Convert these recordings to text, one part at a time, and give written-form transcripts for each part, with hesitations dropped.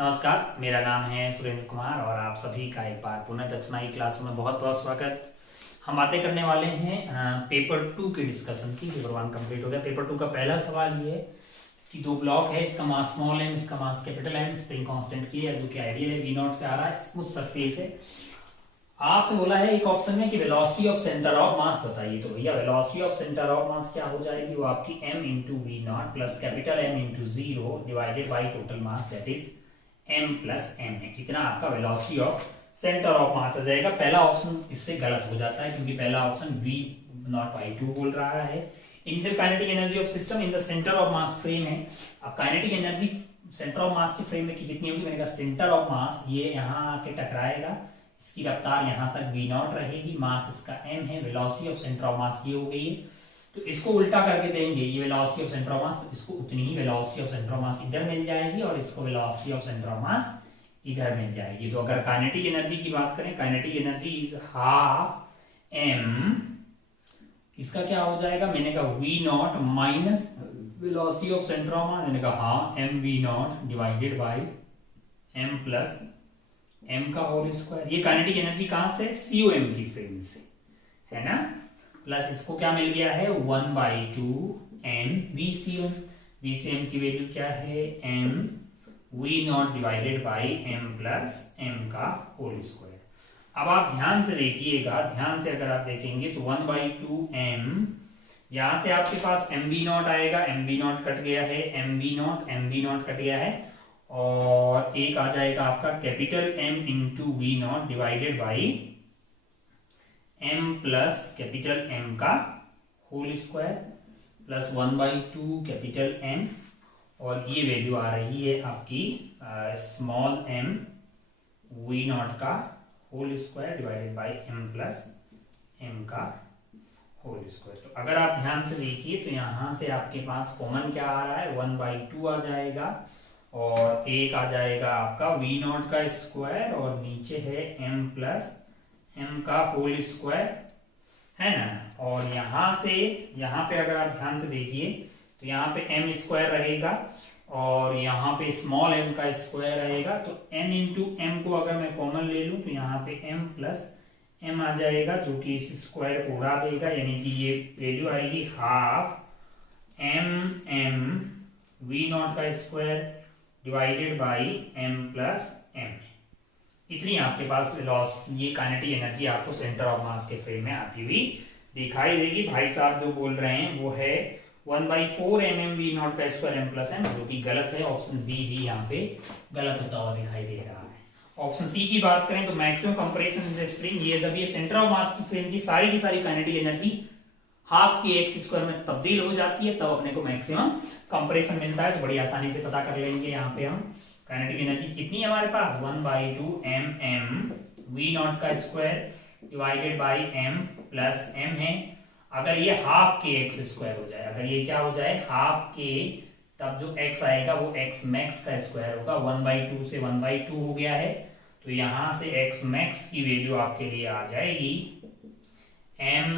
नमस्कार, मेरा नाम है सुरेंद्र कुमार और आप सभी का एक बार पुनः दक्षिणाई क्लास में बहुत बहुत स्वागत। हम बातें करने वाले हैं पेपर 2 के डिस्कशन की। पेपर 1 कंप्लीट हो गया। पेपर 2 का पहला सवाल ये है कि दो ब्लॉक है, इसका मास स्मॉल एम, इसका mass capital M, spring constant की है जो कि आइडियल है, V0 से आ रहा है, स्मूथ सरफेस है। आपसे बोला है एक ऑप्शन में कि velocity of centre of mass बताइए। तो भैया velocity of centre of mass क्या हो जाएगी, वो आपकी m into V0 plus capital M into 0 divided by total mass that is m plus m है। इतना आपका velocity of centre of mass आ जाएगा। पहला ऑप्शन इससे गलत हो जाता है क्योंकि पहला ऑप्शन V0/2 बोल रहा है। Initial kinetic energy of system in the centre of mass frame है। अब काइनेटिक एनर्जी सेंटर ऑफ मास के फ्रेम में कितनी होगी, मैंने कहा सेंटर ऑफ मास ये यहाँ आके टकराएगा, इसकी रफ्तार यहाँ तक V0 रहेगी, मास इसका m है, velocity of centre of mass ये हो गई है। तो इसको उल्टा करके देंगे, ये velocity of centre of mass, तो इसको उतनी ही velocity of centre of mass इधर मिल जाएगी और इसको velocity of centre of mass इधर मिल जाएगी। तो अगर काइनेटिक एनर्जी की बात करें, kinetic energy is half m, इसका क्या हो जाएगा, मैंने कहा V0 minus velocity of centre of मास, मैंने कहा हाँ m V0 divided by m plus m का होल स्क्वायर। ये काइनेटिक एनर्जी कहां से, COM की फ्रेम से है ना, प्लस इसको क्या मिल गया है 1/2 m VCM। VCM की वैल्यू क्या है m V0 divided by m plus m का होल स्क्वायर। अब आप ध्यान से देखिएगा, ध्यान से अगर आप देखेंगे तो 1/2 m, यहां से आपके पास m V0 आएगा, m V0 कट गया है, m V0 कट गया है, और एक आ जाएगा आपका capital M into V0 divided by M plus capital M का whole square plus 1/2 capital M, और ये वैल्यू आ रही है आपकी स्मॉल m V0 का whole square divided by M plus M का होल स्क्वायर। तो अगर आप ध्यान से देखिए तो यहां से आपके पास कॉमन क्या आ रहा है, 1/2 आ जाएगा और एक आ जाएगा आपका V0 का स्क्वायर और नीचे है m प्लस m का होल स्क्वायर है ना। और यहां से यहां पे अगर आप ध्यान से देखिए तो यहाँ पे m स्क्वायर रहेगा और यहाँ पे स्मॉल m का स्क्वायर रहेगा। तो n इंटू m को अगर मैं कॉमन ले लूं तो यहाँ पे m प्लस m आ जाएगा जो कि इस स्क्वायर को उड़ा देगा, यानी कि ये वैल्यू आएगी हाफ m V0 का square divided by m plus m। इतनी आपके पास ये काइनेटिक एनर्जी आपको सेंटर ऑफ मास के फ्रेम में आती हुई दिखाई देगी। भाई साहब जो बोल रहे हैं वो है 1/4 mm V0 का स्क्वायर m प्लस m, जो कि गलत है। ऑप्शन बी भी यहाँ पे गलत होता हुआ दिखाई दे रहा है। ऑप्शन सी की बात करें तो maximum compression in the spring, ये जब ये सेंटर ऑफ मास की फ्रेम की सारी काइनेटिक एनर्जी हाफ के एक्स स्क्वायर में तब्दील हो जाती है, तब अपने को मैक्सिमम कंप्रेशन मिलता है। तो बड़ी आसानी से पता कर लेंगे यहाँ पे हम काइनेटिक एनर्जी कितनी है हमारे पास, 1/2 mm V0 का square divided by m plus m है। अगर ये हाफ के एक्स स्क्वायर हो जाए, अगर ये क्या हो जाए हाफ के, तब जो x आएगा वो x मैक्स का स्क्वायर होगा। 1/2 से 1/2 हो गया है, तो यहां से x मैक्स की वैल्यू आपके लिए आ जाएगी m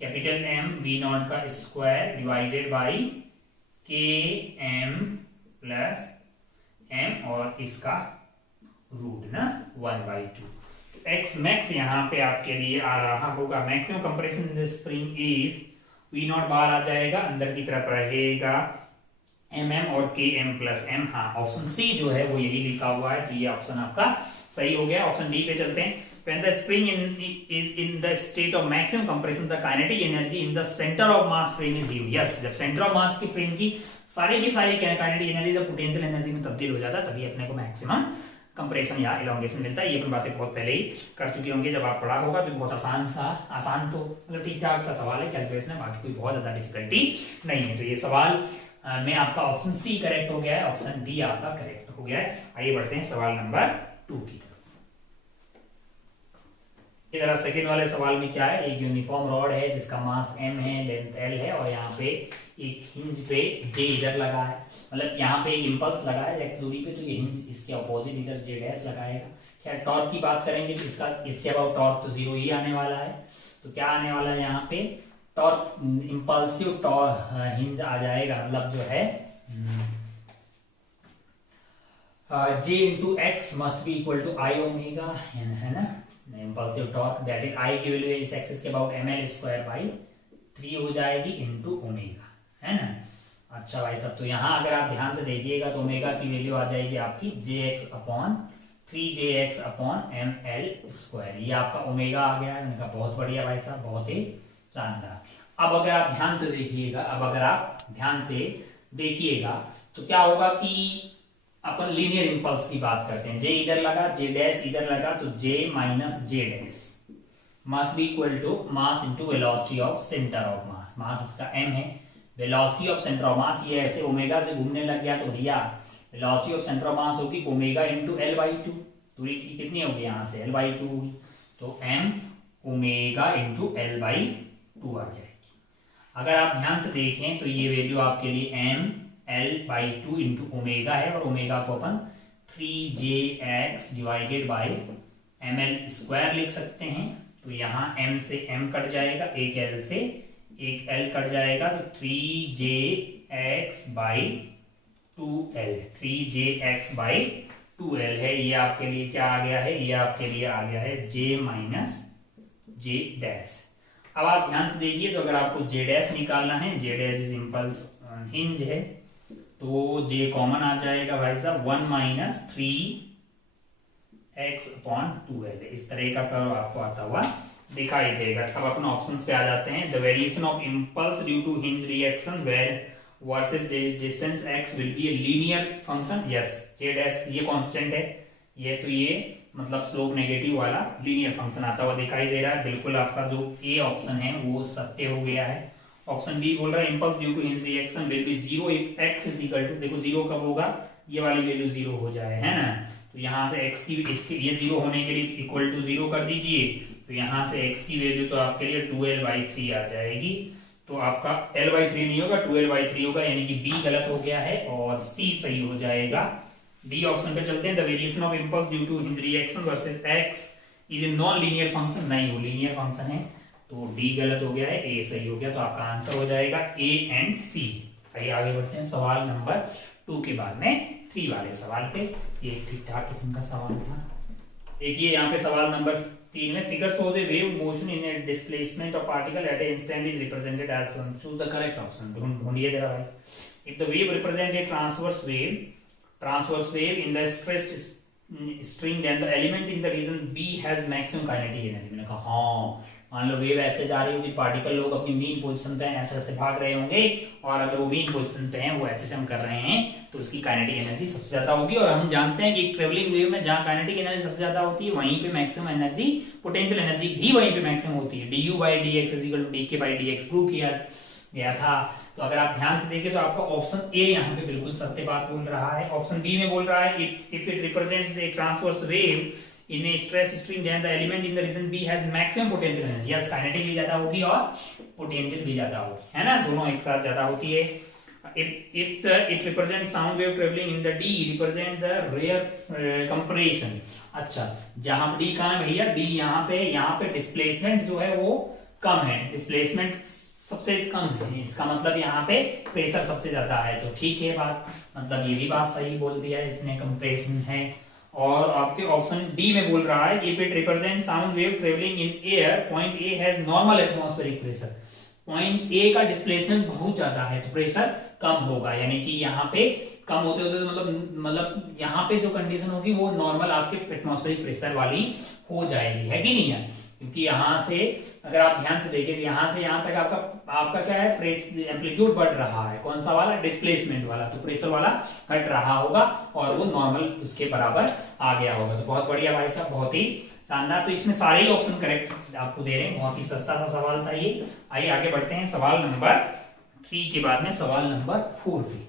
कैपिटल M V0 का square divided by k m plus m और इसका रूट ना 1/2। x मैक्स यहाँ पे आपके लिए आ रहा होगा, maximum compression in the spring is V0 बार आ जाएगा, अंदर की तरफ रहेगा mm और km प्लस m। हाँ, ऑप्शन सी जो है वो यही लिखा हुआ है, तो ये ऑप्शन आपका सही हो गया। ऑप्शन डी पे चलते हैं। When the spring is in the state of maximum compression, the kinetic energy in the center of mass frame is 0. Yes, जब सेंटर ऑफ मास की फ्रेम की सारी काइनेटिक एनर्जी जब पोटेंशियल एनर्जी में तब्दील हो जाता है, तभी अपने को मैक्सिमम कंप्रेशन या इलॉन्गेशन मिलता है। ये अपन बातें बहुत पहले ही कर चुके होंगे, जब आप पढ़ा होगा तो बहुत आसान तो मतलब ठीक ठाक सा सवाल है, कैलकुलेशन है, बाकी कोई बहुत ज्यादा डिफिकल्टी नहीं है। तो ये सवाल में आपका ऑप्शन सी करेक्ट हो गया है, ऑप्शन डी आपका करेक्ट हो गया है। आइए बढ़ते हैं सवाल नंबर 2 की तरफ। जरा सेकंड वाले सवाल में क्या है, एक यूनिफॉर्म रॉड है जिसका मास m है, लेंथ l है, और यहाँ पे एक हिंज पे j इधर लगा है, मतलब यहाँ पे एक इंपल्स लगा है x दूरी पे, तो ये हिंज इसके अपोजिट इधर j डैश लगाएगा। खैर टॉर्क की बात करेंगे तो इसके अबाउट टॉर्क तो 0 ही आने वाला है। तो क्या आने वाला है यहाँ पे, टॉर्क इंपल्सिव हिंज आ जाएगा, मतलब जो है J into x must be equal to I omega, है ना, impulsive torque that is I की वैल्यू है इस एक्सिस के अबाउट ml स्क्वायर बाई 3 हो जाएगी इनटू ओमेगा, है ना। अच्छा भाई साहब, तो यहाँ अगर आप ध्यान से देखिएगा तो ओमेगा की वैल्यू आ जाएगी आपकी jx upon 3jx upon ml square, ये आपका ओमेगा आ गया है। मैंने कहा बहुत बढ़िया भाई साहब, बहुत ही शानदार। अब अगर आप ध्यान से देखिएगा तो क्या होगा कि अपन लीनियर इंपल्स की बात करते हैं। जे इधर लगा, जे डैश इधर लगा, तो J minus J dash must be equal to mass into velocity of centre of mass. Mass इसका m है, velocity of centre of mass ये ऐसे ओमेगा से घूमने लग गया तो भैया velocity of centre of mass होगी ओमेगा इनटू l/2। दूरी की कितनी होगी यहाँ से l/2 होगी, तो m ओमेगा इनटू l/2 आ जाएगी। अगर आप ध्यान से देखें तो ये वैल्यू आपके लिए m l/2 इंटू ओमेगा है, और ओमेगा को अपन 3jx divided by ml square लिख सकते हैं। तो यहाँ m से m कट जाएगा, एक l से एक l कट जाएगा, तो 3jx by 2l, 3jx by 2l है। ये आपके लिए क्या आ गया है, ये आपके लिए आ गया है j माइनस जे डैश। अब आप ध्यान से देखिए, तो अगर आपको जे डैश निकालना है, J dash is impulse hinge है, तो j कॉमन आ जाएगा भाई साहब 1 माइनस 3x अपॉन 2l। इस तरह का कर्व आपको आता हुआ दिखाई देगा। अब अपन ऑप्शंस पे आ जाते हैं। The variation of impulse due to hinge reaction where versus distance x will be a linear function. Yes, j dash ये कांस्टेंट है, ये तो ये मतलब स्लोप नेगेटिव वाला लीनियर फंक्शन आता हुआ दिखाई दे रहा है। बिल्कुल आपका जो ए ऑप्शन है वो सत्य हो गया है। ऑप्शन बी बोल रहा है impulse due to hinge reaction will be 0 if x is equal to, देखो 0 कब होगा, ये वाली वैल्यू 0 हो जाए, है ना। तो यहाँ से x की इसके ये 0 होने के लिए इक्वल टू 0 कर दीजिए, तो यहाँ से x की वैल्यू तो आपके लिए 2l/3 आ जाएगी। तो आपका l/3 नहीं होगा, 2l/3 होगा, यानी कि b गलत हो गया है और c सही हो जाएगा। डी ऑप्शन पे चलते हैं। The variation of impulse due to hinge reaction versus x is a non linear function, नहीं वो लीनियर फंक्शन है, तो डी गलत हो गया है, ए सही हो गया। तो आपका आंसर हो जाएगा ए एंड सी। आइए आगे बढ़ते हैं सवाल नंबर 2 के बाद में 3 वाले सवाल पे। ये ठीक ठाक किस्म का सवाल था। देखिए यहाँ पे सवाल नंबर 3 में figure shows a wave motion in a displacement of particle at a instant is represented as one. Choose the correct option. ढूंढिए जरा भाई। If the wave represent a transverse wave in the stressed string then the element in the region B has maximum kinetic energy. मैंने कहा हाँ, मान लो wave ऐसे जा रही होगी, पार्टिकल लोग अपनी मीन पोजीशन पे ऐसे ऐसे भाग रहे होंगे, और अगर वो मीन पोजीशन पे हैं, वो HSM कर रहे हैं, तो उसकी काइनेटिक एनर्जी सबसे ज्यादा होगी। और हम जानते हैं कि ट्रेवलिंग वेव में जहां काइनेटिक एनर्जी सबसे ज्यादा होती है वहीं पे मैक्सिमम एनर्जी, पोटेंशियल एनर्जी भी वहीं पे मैक्सिमम होती है। du/dx dk/dx प्रूव किया गया था। तो अगर आप ध्यान से देखें तो आपका ऑप्शन ए यहाँ पे बिल्कुल सत्य बात बोल रहा है। ऑप्शन बी में बोल रहा है if it represents the transverse wave in a stress string then the element in the region B has maximum potential energy। yes, kinetic भी ज्यादा होगी और potential भी ज्यादा होगी, है ना, दोनों एक साथ ज्यादा होती है। if it represents sound wave traveling in the D represent the rare compression। अच्छा, जहां D कहाँ है भैया, D यहाँ पे डिस्प्लेसमेंट जो है वो कम है, डिस्प्लेसमेंट सबसे कम है, इसका मतलब यहाँ पे प्रेशर सबसे ज्यादा है। तो ठीक है बात, मतलब ये भी बात सही बोल दिया है इसने, कंप्रेशन है। और आपके ऑप्शन डी में बोल रहा है if it represent sound wave travelling in air point A has normal atmospheric pressure. Point A का डिस्प्लेसमेंट बहुत ज्यादा है तो प्रेशर कम होगा, यानी कि यहाँ पे कम होते होते तो मतलब यहाँ पे जो कंडीशन होगी वो नॉर्मल आपके एटमॉस्फेरिक प्रेशर वाली हो जाएगी, है कि नहीं है। क्योंकि यहाँ से अगर आप ध्यान से देखें, यहाँ से यहाँ तक आपका क्या है, प्रेस एम्पलीट्यूड बढ़ रहा है, कौन सा वाला, डिस्प्लेसमेंट वाला, तो प्रेशर वाला घट रहा होगा और वो नॉर्मल उसके बराबर आ गया होगा। तो बहुत बढ़िया भाई साहब, बहुत ही शानदार। तो इसमें सारे ही ऑप्शन करेक्ट आपको दे रहे हैं, बहुत ही सस्ता सा सवाल था ये। आइए आगे बढ़ते हैं सवाल नंबर 3 के बाद में सवाल नंबर 4 पे।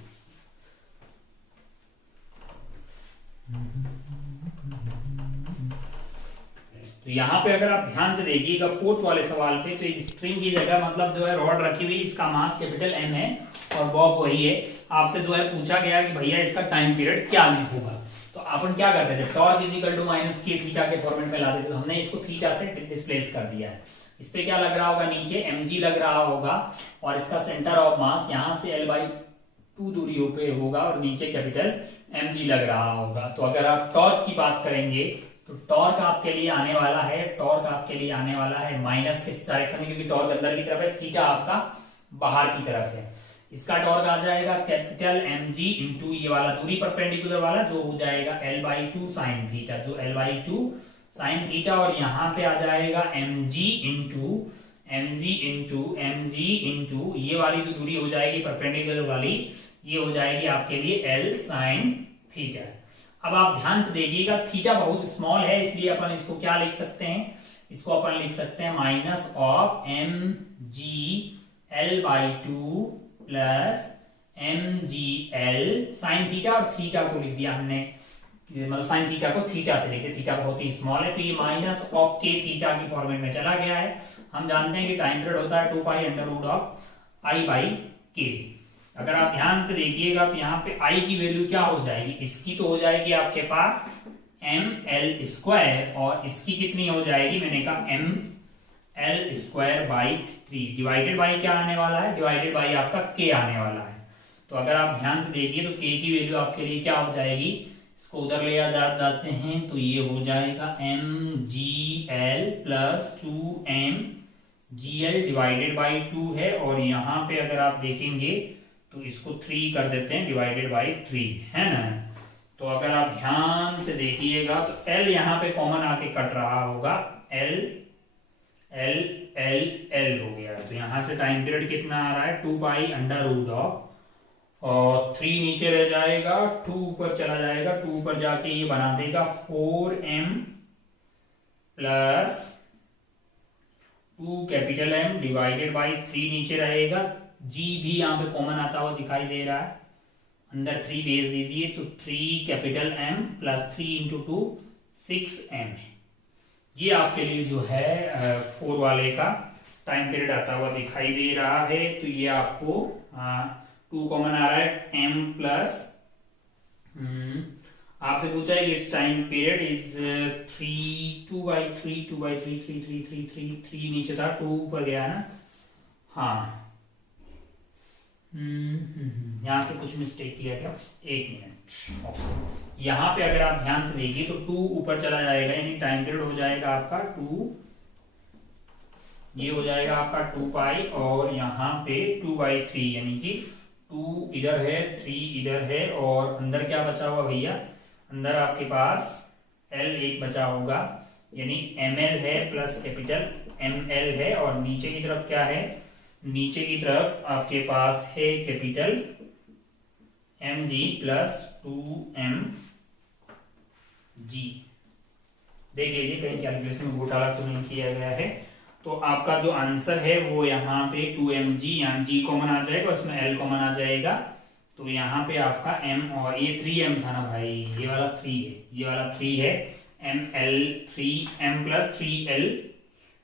तो यहाँ पे अगर आप ध्यान से देखिएगा 4th वाले सवाल पे, तो एक स्ट्रिंग की जगह मतलब जो है रॉड रखी हुई, इसका मास कैपिटल M है और बॉब वही है। आपसे जो है पूछा गया कि भैया इसका टाइम पीरियड क्या होगा। तो अपन क्या करते थे, torque is equal to minus k theta के फॉर्मेट में लाते थे, तो हमने इसको थीटा से डिस्प्लेस कर दिया है। इस पे क्या लग रहा होगा, नीचे mg लग रहा होगा, और इसका सेंटर ऑफ मास यहाँ से टू दूरियों पे होगा और नीचे कैपिटल mg लग रहा होगा। तो अगर आप टॉर्क की बात करेंगे तो टॉर्क आपके लिए आने वाला है माइनस किस डायरेक्शन में, क्योंकि टॉर्क अंदर की तरफ है, थीटा आपका बाहर की तरफ है। इसका टॉर्क आ जाएगा कैपिटल mg इंटू ये वाला दूरी परपेंडिकुलर वाला जो हो जाएगा L/2 साइन थीटा, जो L/2 साइन थीटा, और यहाँ पे आ जाएगा mg इंटू ये वाली जो दूरी हो जाएगी परपेंडिकुलर वाली, ये हो जाएगी आपके लिए L साइन थीटा। अब आप ध्यान से देखिएगा, थीटा बहुत स्मॉल है, इसलिए अपन इसको क्या लिख सकते हैं, इसको अपन लिख सकते हैं minus of mg L/2 plus mgl sine theta, और थीटा को लिख दिया हमने, मतलब साइन थीटा को थीटा से लेके, थीटा बहुत ही स्मॉल है तो ये माइनस ऑफ के थीटा की फॉर्मेट में चला गया है। हम जानते हैं कि टाइम पीरियड होता है 2π√i/k। अगर आप ध्यान से देखिएगा तो यहाँ पे i की वैल्यू क्या हो जाएगी, इसकी तो हो जाएगी आपके पास ml², और इसकी कितनी हो जाएगी, मैंने कहा ml²/3 डिवाइडेड बाई क्या आने वाला है, डिवाइडेड बाई आपका k आने वाला है। तो अगर आप ध्यान से देखिए तो k की वैल्यू आपके लिए क्या हो जाएगी, इसको उधर ले जाते हैं तो ये हो जाएगा mgl plus 2mgl divided by 2 है, और यहाँ पे अगर आप देखेंगे तो इसको 3 कर देते हैं डिवाइडेड बाई 3, है ना। तो अगर आप ध्यान से देखिएगा तो l यहाँ पे कॉमन आके कट रहा होगा, l हो गया, तो यहाँ से टाइम पीरियड कितना आ रहा है 2π√, और 3 नीचे रह जाएगा, 2 ऊपर चला जाएगा, 2 ऊपर जाके ये बना देगा 4m plus 2 capital M divided by 3 नीचे रहेगा, g भी यहाँ पे कॉमन आता हुआ दिखाई दे रहा है, अंदर 3 भेज दीजिए तो 3 capital M plus 3 into 2 6m है। ये आपके लिए जो है 4 वाले का टाइम पीरियड आता हुआ दिखाई दे रहा है। तो ये आपको 2 कॉमन आ रहा है, m प्लस आपसे पूछा है इट्स टाइम पीरियड इज 3 नीचे था, 2 ऊपर गया ना, हाँ यहाँ से कुछ मिस्टेक किया क्या, 1 मिनट ऑप्शन, यहाँ पे अगर आप ध्यान से देखिए तो 2 ऊपर चला जाएगा, यानी टाइम पीरियड हो जाएगा आपका 2, ये हो जाएगा आपका 2π, और यहाँ पे 2/3, यानी कि 2 इधर है 3 इधर है, और अंदर क्या बचा हुआ भैया, अंदर आपके पास L एक बचा होगा, यानी ml है प्लस कैपिटल ml है, और नीचे की तरफ क्या है, नीचे की तरफ आपके पास है कैपिटल mg प्लस 2mg। देख लीजिए कहीं कैलकुलेशन में घोटाला तो नहीं किया गया है। तो आपका जो आंसर है वो यहाँ पे 2mg, यहाँ g कॉमन आ जाएगा और इसमें l कॉमन आ जाएगा, तो यहाँ पे आपका m, और ये 3m था ना भाई, ये वाला 3 है, ये वाला 3 है, m प्लस 3l,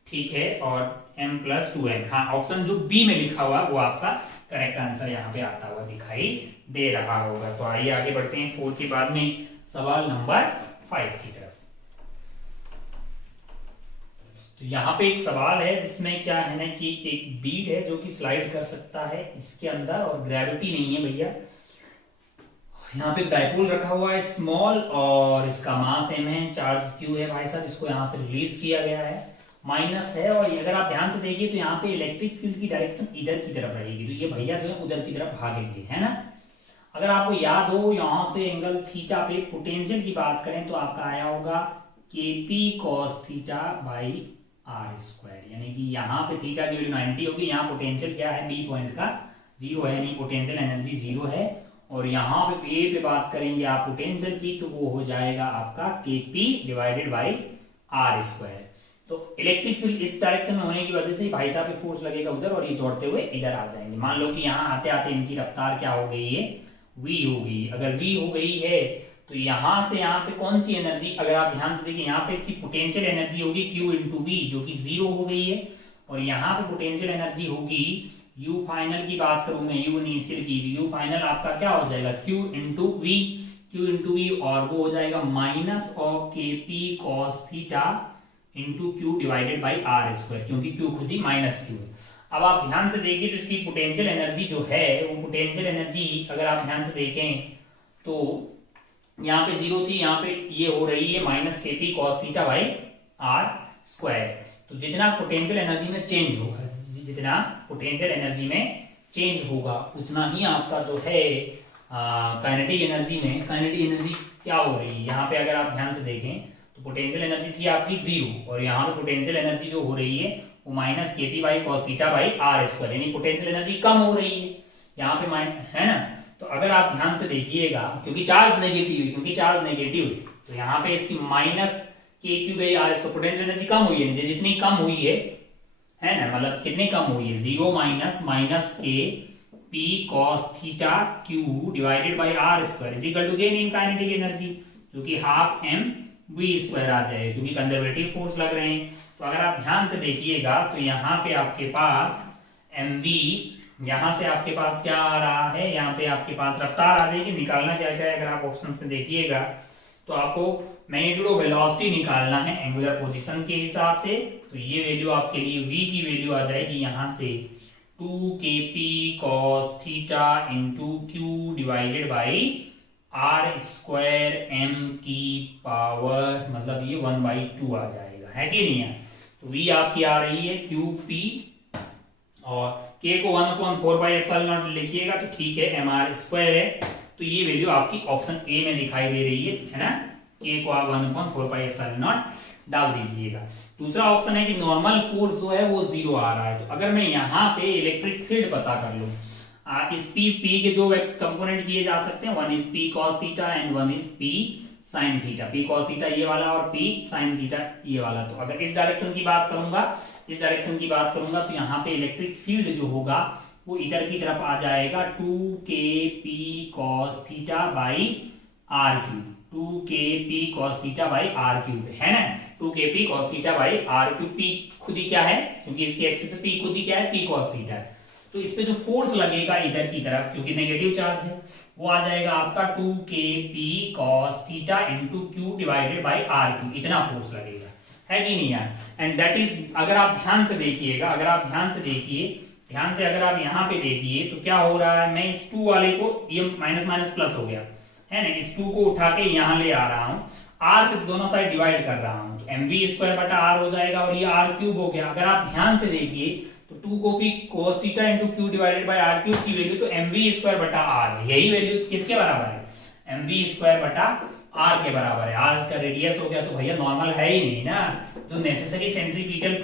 ठीक है, और m प्लस 2m। हाँ, ऑप्शन जो बी में लिखा हुआ वो आपका करेक्ट आंसर यहाँ पे आता हुआ दिखाई दे रहा होगा। तो आइए आगे बढ़ते हैं 4 के बाद में सवाल नंबर 5 की तरफ। तो यहाँ पे एक सवाल है जिसमें क्या है ना कि एक बीड है जो कि स्लाइड कर सकता है इसके अंदर, और ग्रेविटी नहीं है भैया। यहाँ पे डाइपोल रखा हुआ है स्मॉल, और इसका मास m है, चार्ज q है भाई साहब, इसको यहाँ से रिलीज किया गया है, माइनस है, और अगर आप ध्यान से देखिए तो यहाँ पे इलेक्ट्रिक फील्ड की डायरेक्शन इधर की तरफ रहेगी, तो ये भैया जो है उधर की तरफ भागेंगे, है ना। अगर आपको याद हो यहाँ से एंगल थीटा पे पोटेंशियल की बात करें तो आपका आया होगा kp cos theta by r², यानी कि यहाँ पे थीटा की वैल्यू 90 होगी, यहाँ पोटेंशियल क्या है, बी पॉइंट का 0 है, यानी पोटेंशियल एनर्जी 0 है, और यहाँ पे ए पे बात करेंगे आप पोटेंशियल की तो वो हो जाएगा आपका kp डिवाइडेड बाई r²। तो इलेक्ट्रिक फील्ड इस डायरेक्शन में होने की वजह से भाई साहब पे फोर्स लगेगा उधर, और ये दौड़ते हुए इधर आ जाएंगे। मान लो कि यहाँ आते आते इनकी रफ्तार क्या हो गई है, v हो गई। अगर v हो गई है तो यहाँ से यहाँ पे कौन सी एनर्जी, अगर आप ध्यान से देखिए यहाँ पे इसकी पोटेंशियल एनर्जी होगी q इंटू वी, जो कि 0 हो गई है, और यहाँ पे पोटेंशियल एनर्जी होगी u फाइनल की बात करूं मैं, u इनिशियल की, u फाइनल आपका क्या हो जाएगा q इंटू वी, और वो हो जाएगा minus of kp cos theta into q divided by r², क्योंकि q खुद ही माइनस q है। अब आप ध्यान से देखिए तो इसकी पोटेंशियल एनर्जी जो है, वो पोटेंशियल एनर्जी अगर आप ध्यान से देखें तो यहाँ पे 0 थी, यहाँ पे ये हो रही है minus k p cos theta by are square. तो जितना पोटेंशियल एनर्जी में चेंज होगा, जितना पोटेंशियल एनर्जी में चेंज होगा उतना ही आपका जो है काइनेटिक एनर्जी में, काइनेटिक एनर्जी क्या हो रही है यहाँ पे अगर आप ध्यान से देखें तो पोटेंशियल एनर्जी थी आपकी 0 और यहाँ पे पोटेंशियल एनर्जी जो हो रही है वो minus k p by cos theta by are square, यानी पोटेंशियल एनर्जी कम हो रही है यहाँ पे है ना। तो अगर आप ध्यान से देखिएगा क्योंकि चार्ज नेगेटिव है, क्योंकि चार्ज नेगेटिव है तो यहाँ पे इसकी minus k q by are square potential energy कम हुई है, जितनी कम हुई है ना, मतलब कितनी कम हुई है 0 minus minus k p cos theta q divided by are square is equal to gain in kinetic energy जो कि हाफ एम वी स्क्वायर आ जाएगा क्योंकि कंजर्वेटिव फोर्स लग रहे हैं। तो अगर आप ध्यान से देखिएगा तो यहाँ पे आपके पास एम वी, यहाँ से आपके पास क्या आ रहा है, यहाँ पे आपके पास रफ्तार आ जाएगी। निकालना क्या क्या है अगर आप ऑप्शंस में देखिएगा तो आपको मैग्नीट्यूड ऑफ वेलोसिटी निकालना है एंगुलर पोजीशन के हिसाब से। तो ये वैल्यू आपके लिए v की वैल्यू आ जाएगी यहाँ से 2kp cos theta into q divided by are square m की पावर, मतलब ये 1/2 आ जाएगा, है कि नहीं है। तो v आपकी आ रही है qp और k को 1/4 लिखिएगा तो ठीक है, mr स्क्वायर है। तो ये वैल्यू आपकी ऑप्शन ए में दिखाई दे रही है ना। k को आप 1/4 डाल दीजिएगा। दूसरा ऑप्शन है कि नॉर्मल फोर्स जो है वो 0 आ रहा है। तो अगर मैं यहाँ पे इलेक्ट्रिक फील्ड पता कर लूं, इस p के दो कंपोनेंट किए जा सकते हैं, one is p cos theta and one is p sin theta. p cos theta ये वाला और p sin थीटा ये वाला। तो अगर इस डायरेक्शन की बात करूंगा, इस डायरेक्शन की बात करूंगा तो यहाँ पे इलेक्ट्रिक फील्ड जो होगा वो इधर की तरफ आ जाएगा 2kp cos theta by r cube, 2kp cos theta by r cube, है ना। 2kp cos theta by r cube, p खुद ही क्या है क्योंकि इसके एक्सिस पे p खुद ही क्या है, p cos थीटा है। तो इस पे जो फोर्स लगेगा इधर की तरफ क्योंकि नेगेटिव चार्ज है वो आ जाएगा आपका 2kp cos theta into q divided by r cube, इतना फोर्स लगेगा, है कि नहीं यार। एंड दैट इज, अगर आप ध्यान से देखिएगा, अगर आप ध्यान से देखिए, ध्यान से अगर आप यहाँ पे देखिए तो क्या हो रहा है, मैं इस 2 वाले को, ये माइनस माइनस प्लस हो गया है ना, इस 2 को उठा के यहाँ ले आ रहा हूँ, r से दोनों साइड डिवाइड कर रहा हूँ, तो mv स्क्वायर बटा r हो जाएगा और ये r क्यूब हो गया। अगर आप ध्यान से देखिए तो 2kp cos theta into q divided by r cube की वैल्यू तो mv स्क्वायर बटा r है, यही वैल्यू किसके बराबर है, mv स्क्वायर बटा r के बराबर है। r इसका रेडियस हो गया तो भैया नॉर्मल है ही नहीं ना, जो नेसेसरी सेंट्रीपिटल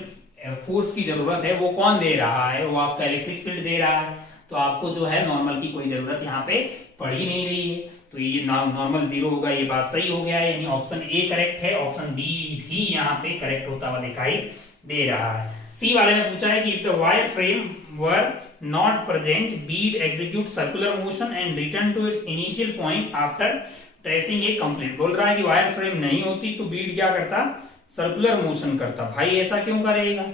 फोर्स की जरूरत है वो कौन दे रहा है, वो आपका इलेक्ट्रिक फील्ड दे रहा है। तो आपको जो है नॉर्मल की कोई जरूरत यहाँ पे पड़ ही नहीं रही है। तो ये नॉर्मल 0 होगा, ये बात सही हो गया है, यानी ऑप्शन ए करेक्ट है, ऑप्शन बी भी यहाँ पे करेक्ट होता हुआ दिखाई दे रहा है। सी वाले में पूछा है कि if the wire frame were not present, bead execute circular motion and return to its initial point after tracing a complete. बोल रहा है कि वायर फ्रेम नहीं होती तो बीड क्या करता, सर्कुलर मोशन करता। भाई ऐसा क्यों करेगा,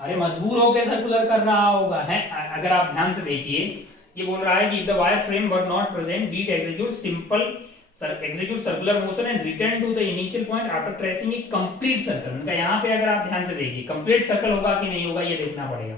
अरे मजबूर होकर सर्कुलर कर रहा होगा, है। अगर आप ध्यान से देखिए ये बोल रहा है कि if the wire frame were not present, bead execute circular motion and return to the initial point after tracing a complete circle। उनका यहाँ पे अगर आप ध्यान से देखिए कंप्लीट सर्कल होगा कि नहीं होगा ये देखना पड़ेगा।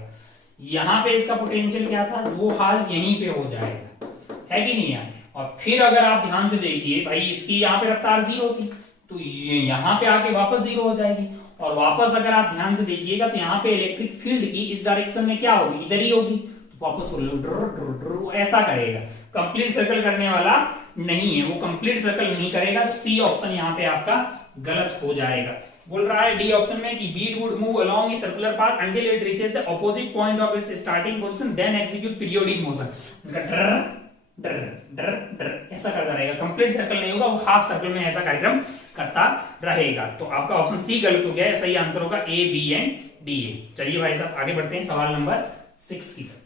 यहाँ पे इसका पोटेंशियल क्या था, वो हाल यहीं पे हो जाएगा, है कि नहीं यार। और फिर अगर आप ध्यान से देखिए भाई इसकी यहाँ पे रफ्तार 0 थी तो ये यहाँ पे आके वापस 0 हो जाएगी, और वापस अगर आप ध्यान से देखिएगा तो यहाँ पे इलेक्ट्रिक फील्ड की इस डायरेक्शन में क्या होगी, इधर ही होगी, तो वापस ऐसा करेगा। कंप्लीट सर्कल करने वाला नहीं है, वो कंप्लीट सर्कल नहीं करेगा। तो सी ऑप्शन यहाँ पे आपका गलत हो जाएगा। बोल रहा है डी ऑप्शन में कि bead would move along a circular path until it reaches the opposite point of its starting position, then execute periodic motion. डर डर डर ऐसा करता रहेगा, कंप्लीट सर्कल नहीं होगा, वो हाफ सर्कल में ऐसा कार्यक्रम करता रहेगा। तो आपका ऑप्शन सी गलत हो गया है, सही आंसर होगा ए, बी एंड डी। चलिए भाई साहब आगे बढ़ते हैं सवाल नंबर 6 की तरफ।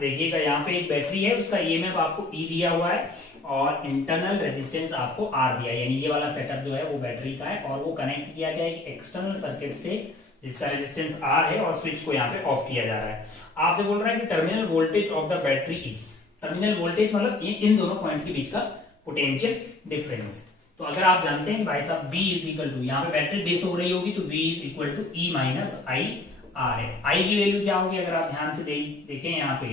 देखिएगा यहाँ पे एक बैटरी है, उसका ईएमएफ आपको ई दिया हुआ है और इंटरनल रेजिस्टेंस आपको आर दिया है, यानी ये वाला सेटअप जो है वो बैटरी का है और वो कनेक्ट किया गया है एक्सटर्नल सर्किट से जिसका रेजिस्टेंस आर है और स्विच को यहाँ पे ऑफ किया जा रहा है। आपसे बोल रहा है कि terminal voltage of the battery is, terminal voltage मतलब इन दोनों पॉइंट के बीच का पोटेंशियल डिफरेंस। तो तो अगर आप जानते हैं भाई साहब B इज इक्वल टू, यहाँ पे बैटरी डिस हो रही होगी तो B is equal to E minus I R है। आई की वैल्यू क्या होगी अगर आप ध्यान से देखें यहाँ पे,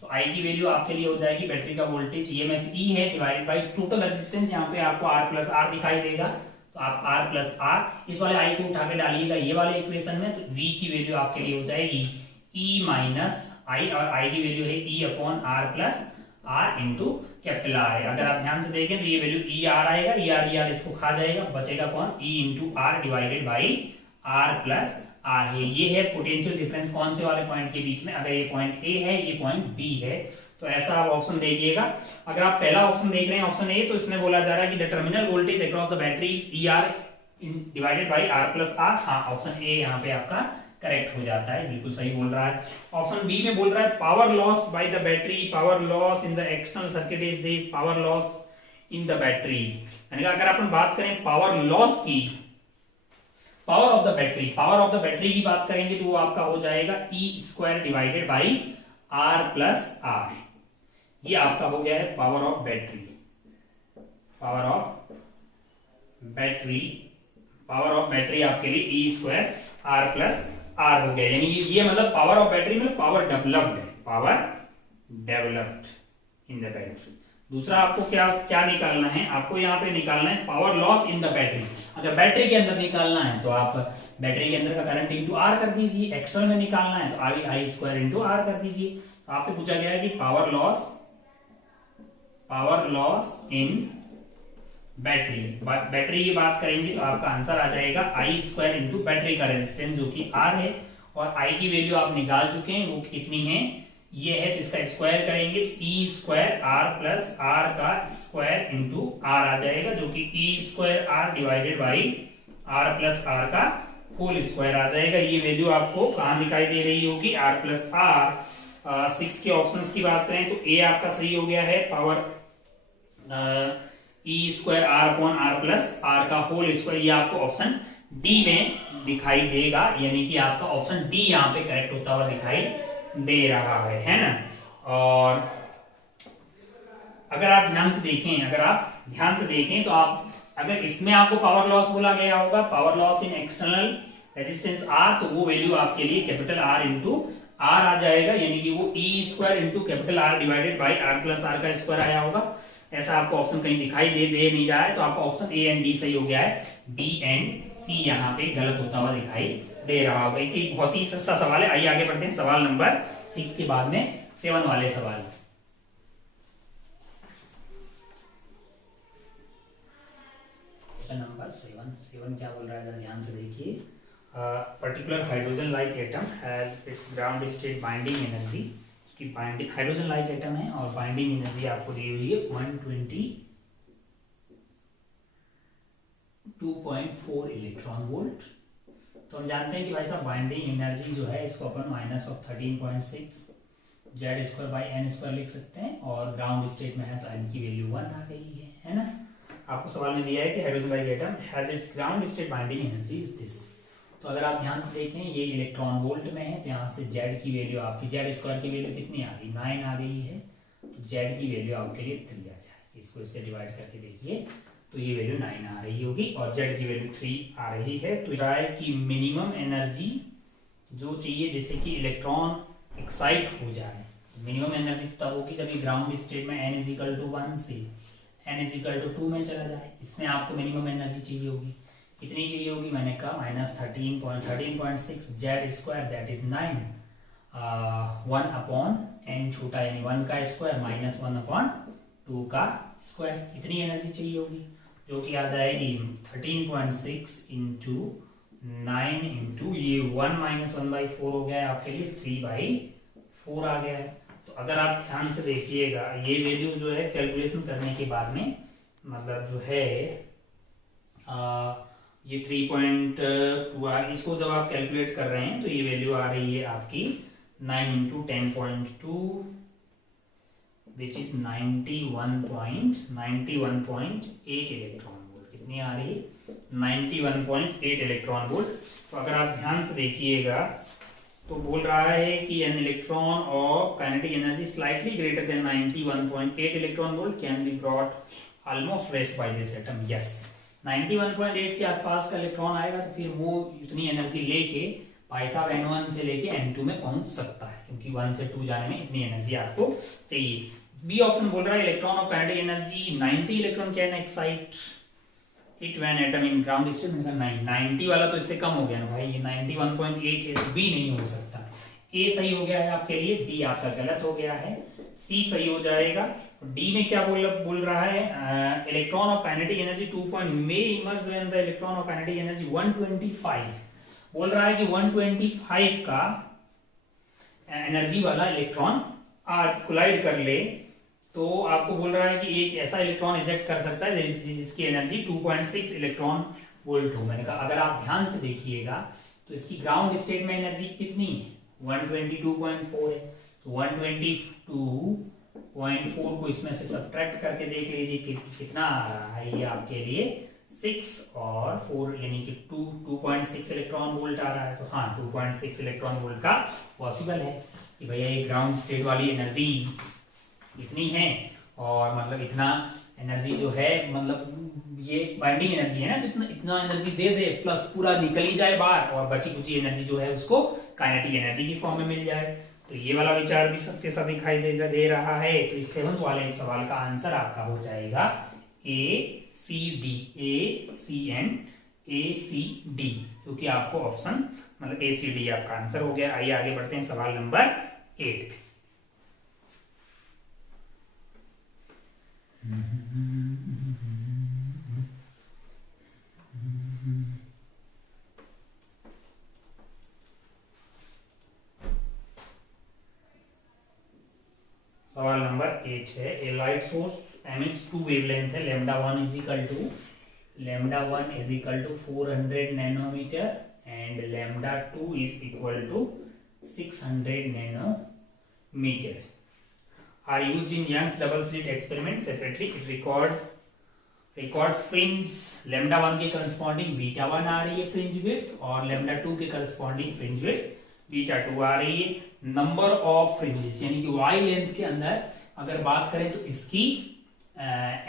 तो आई की वैल्यू आपके लिए हो जाएगी बैटरी का वोल्टेज ईएमएफ ई है डिवाइडेड बाई टोटल रेजिस्टेंस, यहाँ पे आपको आर प्लस आर दिखाई देगा, तो आप आर प्लस आर इस वाले आई को उठा के डालिएगा ये वाले इक्वेशन में, तो वी की वैल्यू आपके लिए हो जाएगी ई माइनस आई, और आई की वैल्यू है E upon r plus r into capital R है। अगर आप ध्यान से देखें तो ये वैल्यू ई आर आएगा, ई आर इसको खा जाएगा, बचेगा कौन, E into r divided by are plus r है। ये है पोटेंशियल डिफरेंस कौन से वाले पॉइंट के बीच में, अगर ये पॉइंट ए है ये पॉइंट बी है, तो ऐसा आप ऑप्शन देखिएगा। अगर आप पहला ऑप्शन देख रहे हैं ऑप्शन ए, तो इसमें बोला जा रहा है कि the terminal voltage across the battery is E r divided by are plus r. हाँ, ऑप्शन ए यहाँ पे आपका करेक्ट हो जाता है, बिल्कुल सही बोल रहा है। ऑप्शन बी में बोल रहा है power loss by the battery, power loss in the external circuit is this, power loss in the batteries. यानी अगर अपन बात करें पावर लॉस की, power of the battery, power of the battery की बात करेंगे तो वो आपका हो जाएगा E square divided by are plus R. ये आपका हो गया है power of battery, power of battery, power of battery आपके लिए ई स्क्वायर आर प्लस आर हो गया। यानी ये मतलब पावर ऑफ बैटरी मतलब पावर डेवलप्ड है, power developed in the battery. दूसरा आपको क्या क्या निकालना है, आपको यहाँ पे निकालना है power loss in the battery. अगर बैटरी के अंदर निकालना है तो आप बैटरी के अंदर का करंट इंटू आर कर दीजिए, एक्सटर्नल में निकालना है तो आई स्क्वायर इंटू आर कर दीजिए। आपसे पूछा गया है कि पावर लॉस इन बैटरी, बैटरी की बात करेंगे तो आपका आंसर आ जाएगा आई स्क्वायर इंटू बैटरी का रेजिस्टेंस जो कि आर है, और आई की वैल्यू आप निकाल चुके हैं वो कितनी है, ये है, तो इसका स्क्वायर करेंगे E square R plus are का स्क्वायर इंटू आर आ जाएगा, जो कि E square R divided by are plus are का होल स्क्वायर आ जाएगा। ये वैल्यू आपको कहां दिखाई दे रही होगी, आर प्लस आर। 6 के ऑप्शंस की बात करें तो ए आपका सही हो गया है, power E square R upon r plus are का होल स्क्वायर, ये आपको ऑप्शन डी में दिखाई देगा, यानी कि आपका ऑप्शन डी यहाँ पे करेक्ट होता हुआ दिखाई दे रहा है ना। और अगर आप ध्यान से देखें, तो आप अगर इसमें आपको पावर लॉस बोला गया होगा, power loss in external resistance R, तो वो वैल्यू आपके लिए कैपिटल आर इंटू आर आ जाएगा, यानी कि वो E square into capital R divided by are plus are का स्क्वायर आया होगा। ऐसा आपको ऑप्शन कहीं दिखाई दे नहीं रहा है, तो आपका ऑप्शन ए एंड डी सही हो गया है, बी एंड सी यहाँ पे गलत होता हुआ दिखाई दे रहा होगा। कि बहुत ही सस्ता सवाल है। आइए आगे बढ़ते हैं सवाल नंबर 6 के बाद में 7 वाले सवाल। नंबर 7 क्या बोल रहा है, ध्यान से देखिए। Particular hydrogen like atom has its ground state binding energy, उसकी बाइंडिंग हाइड्रोजन लाइक एटम है और बाइंडिंग एनर्जी आपको दी हुई है 122.4 इलेक्ट्रॉन वोल्ट। तो हम जानते हैं कि भाई साहब बाइंडिंग एनर्जी जो है इसको अपन -13.6 Z square by n square लिख सकते हैं, और ग्राउंड स्टेट में है तो एन की वैल्यू 1 आ गई है ना। आपको सवाल में दिया है कि hydrogen like atom has its ground state binding energy is this. तो अगर आप ध्यान से देखें ये इलेक्ट्रॉन वोल्ट में है, तो यहाँ से जेड की वैल्यू आपकी जेड स्क्वायर की वैल्यू कितनी आ गई, 9 आ गई है, तो जेड की वैल्यू आपके लिए 3 आ जाएगी। इसको इससे डिवाइड करके देखिए तो ये वैल्यू 9 आ रही होगी और जेड की वैल्यू 3 आ रही है। तो राय की मिनिमम एनर्जी जो चाहिए जिससे कि इलेक्ट्रॉन एक्साइट हो जाए, मिनिमम एनर्जी तब होगी जब ये ग्राउंड स्टेट में n = 1 से n = 2 में चला जाए। इसमें आपको मिनिमम एनर्जी चाहिए होगी, कितनी चाहिए होगी, मैंने कहा -13.6 Z square that is 9, 1 upon n छोटा यानी 1 का स्क्वायर -1/2 का स्क्वायर, इतनी एनर्जी चाहिए होगी, जो कि आ जाएगी 13.6 इंटू 9 इंटू ये 1 - 1/4 हो गया है आपके लिए 3/4 आ गया है। तो अगर आप ध्यान से देखिएगा ये वैल्यू जो है कैलकुलेशन करने के बाद में मतलब जो है ये 3.2 इसको जब आप कैलकुलेट कर रहे हैं तो ये वैल्यू आ रही है आपकी 9 into 10.2 which is 91.8 electron volt. कितनी आ रही है, 91.8 इलेक्ट्रॉन वोल्ट। तो अगर आप ध्यान से देखिएगा तो बोल रहा है कि an electron of kinetic energy slightly greater than 91.8 electron volt can be brought almost rest by this atom, yes. 91.8 के आसपास का इलेक्ट्रॉन आएगा तो फिर वो इतनी एनर्जी लेके भाई साहब N1 से लेके N2 में पहुंच सकता है, क्योंकि 1 से 2 जाने में इतनी एनर्जी आपको चाहिए। बी ऑप्शन बोल रहा है electron of kinetic energy 90 electron can excite it when atom in ground state. मैंने कहा नहीं, 90 वाला तो इससे कम हो गया ना भाई, ये 91.8 है, तो बी नहीं हो सकता। ए सही हो गया है आपके लिए, बी आपका गलत हो गया है, सी सही हो जाएगा। डी में क्या बोल रहा है, इलेक्ट्रॉन ऑफ काइनेटिक एनर्जी 2 में emerge when the electron of kinetic energy 125 बोल रहा है कि 125 का एनर्जी वाला इलेक्ट्रॉन आज कोलाइड कर ले तो आपको बोल रहा है कि एक ऐसा इलेक्ट्रॉन इजेक्ट कर सकता है जिसकी एनर्जी 2.6 इलेक्ट्रॉन वोल्ट हो। मैंने कहा अगर आप ध्यान से देखिएगा तो इसकी ग्राउंड स्टेट में एनर्जी कितनी है, 122.4 है, तो 122.4 को इसमें से सब्ट्रैक्ट करके देख लीजिए कितना आ रहा है, ये आपके लिए 6 और 4 यानी कि 2.6 इलेक्ट्रॉन वोल्ट आ रहा है। तो हाँ, 2.6 इलेक्ट्रॉन वोल्ट का पॉसिबल है कि भैया ये ग्राउंड स्टेट वाली एनर्जी इतनी है, और मतलब इतना एनर्जी जो है, मतलब ये बाइंडिंग एनर्जी है ना, तो इतना एनर्जी दे दे प्लस पूरा निकल ही जाए बाहर, और बची कुची एनर्जी जो है उसको काइनेटिक एनर्जी की फॉर्म में मिल जाए। तो ये वाला विचार भी सत्य सा दिखाई दे रहा है। तो इस 7th वाले सवाल का आंसर आपका हो जाएगा ACD, जो कि आपको ऑप्शन मतलब ACD आपका आंसर हो गया। आइए आगे बढ़ते हैं सवाल नंबर 8। सवाल नंबर 8 है, a light source emits 2 wavelength है, λ1 is equal to 400 nanometre and λ2 is equal to 600 nanometre are used in Young's double slit experiment separately. It records fringe λ1 के corresponding β1 आ रही है fringe width, और λ2 के corresponding fringe width β2 आ रही है। Number of fringes यानी कि y लेंथ के अंदर अगर बात करें तो इसकी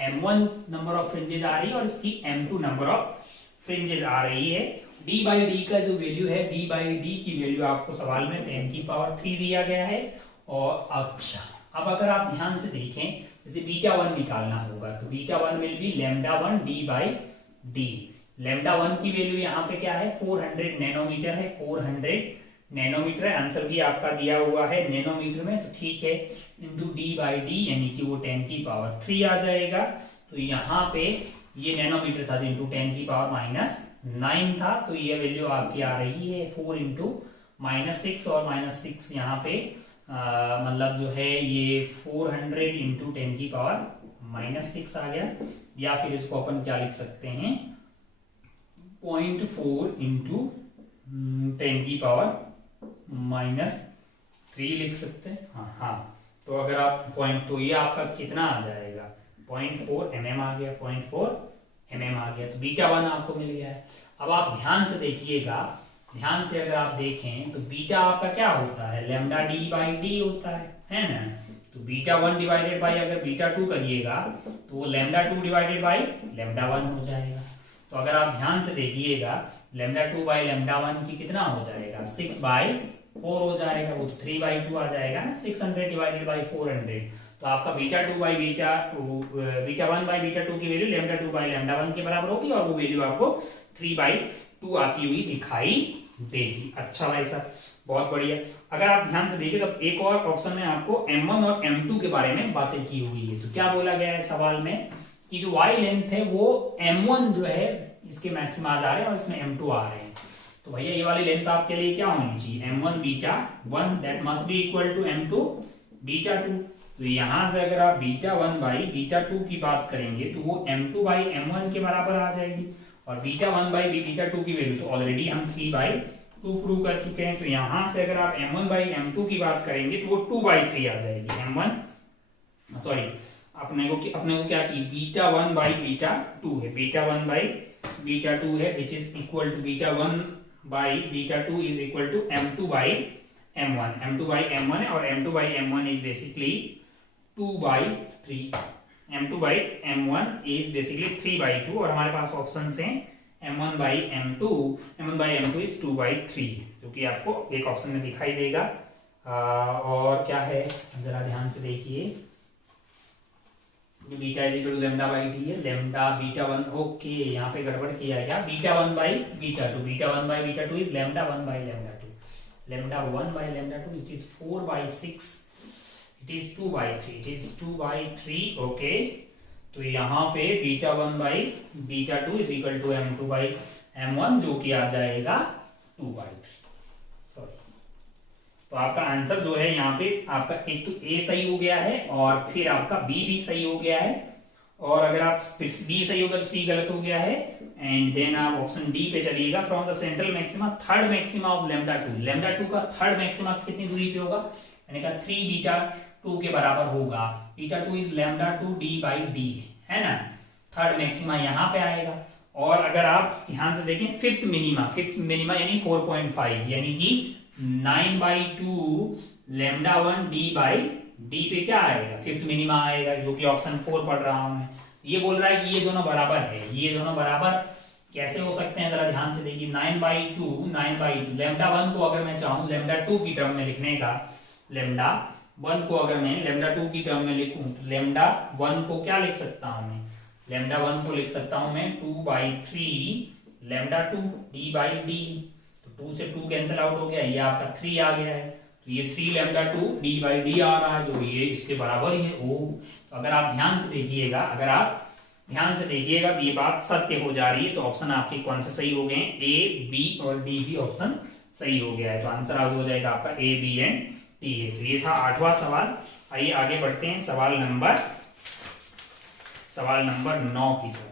m1 नंबर ऑफ फ्रिंजेस आ रही है और इसकी m2 नंबर ऑफ फ्रिंजेस आ रही है। d बाई डी का जो वैल्यू है, d बाई डी की वैल्यू आपको सवाल में 10⁻³ दिया गया है। और अच्छा, अब अगर आप ध्यान से देखें, जैसे β1 निकालना होगा तो β1 will be λ1 d by D. λ1 की वैल्यू यहाँ पे क्या है, 400 नैनोमीटर है, 400 नैनोमीटर है, आंसर भी आपका दिया हुआ है नैनोमीटर में, तो ठीक है, इंटू d बाई डी यानी कि वो 10⁻³ आ जाएगा। तो यहाँ पे ये नैनोमीटर था, इंटू 10⁻⁻9 था, तो ये वैल्यू आपकी आ रही है 4 इंटू -6, और -6 यहाँ पे मतलब जो है ये 400 इंटू 10⁻⁻6 आ गया, या फिर इसको अपन क्या लिख सकते हैं, 0.4 इंटू 10⁻⁻³ लिख सकते हैं। हाँ, तो अगर आप तो ये आपका कितना आ जाएगा, 0.4 mm आ गया, 0.4 mm आ गया, तो β1 आपको मिल गया है। अब आप ध्यान से देखिएगा, ध्यान से अगर आप देखें तो बीटा आपका क्या होता है, λd बाई डी होता है ना। तो β1 डिवाइडेड बाई अगर β2 करिएगा तो वो λ2 डिवाइडेड बाई λ1 हो जाएगा। तो अगर आप ध्यान से देखिएगा λ2 बाई λ1 की कितना हो जाएगा, 6/4 हो जाएगा, वो तो 3/2 आ जाएगा ना, 600 डिवाइडेड बाई 400। तो आपका β1 बाई β2 की वैल्यू λ2 बाई λ1 के बराबर होगी, और वो वैल्यू आपको 3/2 आती हुई दिखाई देगी। अच्छा भाई साहब, बहुत बढ़िया। अगर आप ध्यान से देखिए तो एक और ऑप्शन में आपको m1 और m2 के बारे में बातें की हुई है। तो क्या बोला गया है सवाल में कि जो y लेंथ है वो m1 जो है इसके मैक्सिमाज आ रहे हैं और इसमें m2 आ रहे हैं। तो भैया ये वाली लेंथ आपके लिए क्या होनी चाहिए, m1 β1 that must be equal to m2 β2। तो यहां से अगर आप β1 बाई β2 की बात करेंगे तो वो m2 बाई m1 के बराबर आ जाएगी, और β1 बाई β2 की वैल्यू तो ऑलरेडी हम 3/2 प्रूव कर चुके हैं। तो यहां से अगर आप m1 बाई m2 की बात करेंगे तो वो 2/3 आ जाएगी। अपने को क्या चाहिए, β1 बाई β2 है, β1 बाई β2 है, which is equal to β1 by β2 is equal to m2 by m1 है, और m2 by m1 is basically 2/3 m2/m1 is basically 3/2 और हमारे पास ऑप्शन हैं m1/m2 इज 2/3 जो कि आपको एक ऑप्शन में दिखाई देगा। और क्या है जरा ध्यान से देखिए, beta is equal to λ/t है, लैम्डा बीटा 1, ओके यहाँ पे गड़बड़ किया है क्या, बीटा 1/बीटा 2, बीटा 1/बीटा 2 is λ1/λ2, λ1/λ2 it is 4/6, it is 2/3, it is 2/3, okay. तो यहाँ पे बीटा 1/बीटा 2 इज इक्वल टू m2/m1 जो कि आ जाएगा 2/3, सॉरी। तो आपका आंसर जो है यहाँ पे आपका एक तो ए सही हो गया है और फिर आपका बी भी सही हो गया है, और अगर आप बी सही होगा तो सी गलत हो गया है, एंड देन आप ऑप्शन डी पे चलिएगा। From the central maxima third maxima of λ2 का थर्ड मैक्सिमा कितनी दूरी पे होगा, मैंने कहा 3β2 के बराबर होगा, β2 इज λ2d/d है ना, थर्ड मैक्सिमा यहाँ पे आएगा। और अगर आप ध्यान से देखें फिफ्थ मिनिमा यानी 4.5 यानी कि 9/2 λ1d/d पे क्या आएगा, फिफ्थ मिनिमा आएगा, जो कि ऑप्शन 4 पढ़ रहा हूं मैं। ये बोल रहा है कि ये दोनों बराबर है, ये दोनों बराबर कैसे हो सकते हैं जरा ध्यान से देखिए, 9/2 λ1 को अगर मैं चाहूं λ2 की टर्म में लिखने का, λ1 को अगर मैं λ2 की टर्म में लिखूं तो λ1 को क्या लिख सकता हूं मैं, λ1 को लिख सकता हूं मैं 2/3 λ2d/d, तो 2 से 2 कैंसिल आउट हो गया, ये आपका 3 आ गया है, तो ये 3 λ2d/d आ रहा है, जो ये इसके बराबर ही है ओ। तो अगर आप ध्यान से देखिएगा ये बात सत्य हो जा रही है, तो ऑप्शन आपके कौन से सही हो गए, ए बी और डी भी ऑप्शन सही हो गया है, तो आंसर आउट हो जाएगा आपका ए बी एंड डी है। तो ये था 8वां सवाल। आइए आगे बढ़ते हैं सवाल नंबर 9 की तरफ।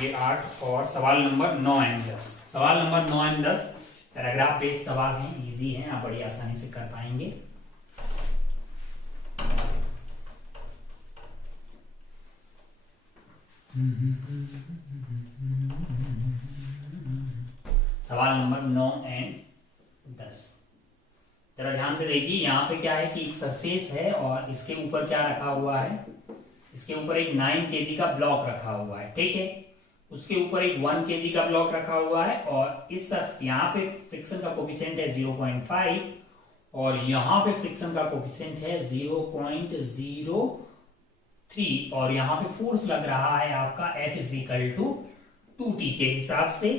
ये 8 और सवाल नंबर 9 एंड 10, सवाल नंबर 9 एंड 10 पैराग्राफ बेस्ड सवाल हैं, इजी हैं, आप बड़ी आसानी से कर पाएंगे। सवाल नंबर 9 एंड 10 जरा ध्यान से देखिए, यहाँ पे क्या है कि एक सरफेस है और इसके ऊपर क्या रखा हुआ है, इसके ऊपर एक 9 kg का ब्लॉक रखा हुआ है, ठीक है, उसके ऊपर एक 1 kg का ब्लॉक रखा हुआ है, और इस यहाँ पे फ्रिक्शन का कोफिशिएंट है 0.5 और यहाँ पे फ्रिक्शन का कोफिशिएंट है 0.03 और यहाँ पे फोर्स लग रहा है आपका F = 2T के हिसाब से।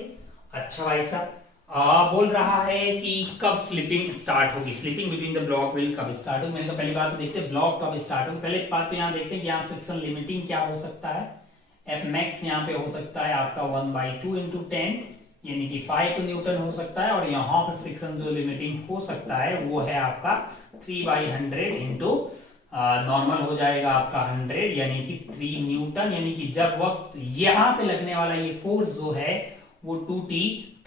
अच्छा भाई साहब बोल रहा है कि कब स्लिपिंग स्टार्ट होगी, slipping between the block will कब स्टार्ट होगी। मैंने कहा पहली बात तो देखते हैं ब्लॉक कब स्टार्ट होगी, पहले बात तो यहाँ देखते हैं कि यहाँ फ्रिक्शन लिमिटिंग क्या हो सकता है, एफ मैक्स यहाँ पे हो सकता है आपका 1/2 × 10 यानी कि 5 न्यूटन हो सकता है, और यहाँ पे फ्रिक्शन जो लिमिटिंग हो सकता है वो है आपका 3/100 इंटू नॉर्मल हो जाएगा आपका 100 यानी कि 3 न्यूटन, यानी कि जब वक्त यहाँ पे लगने वाला ये फोर्स जो है वो 2T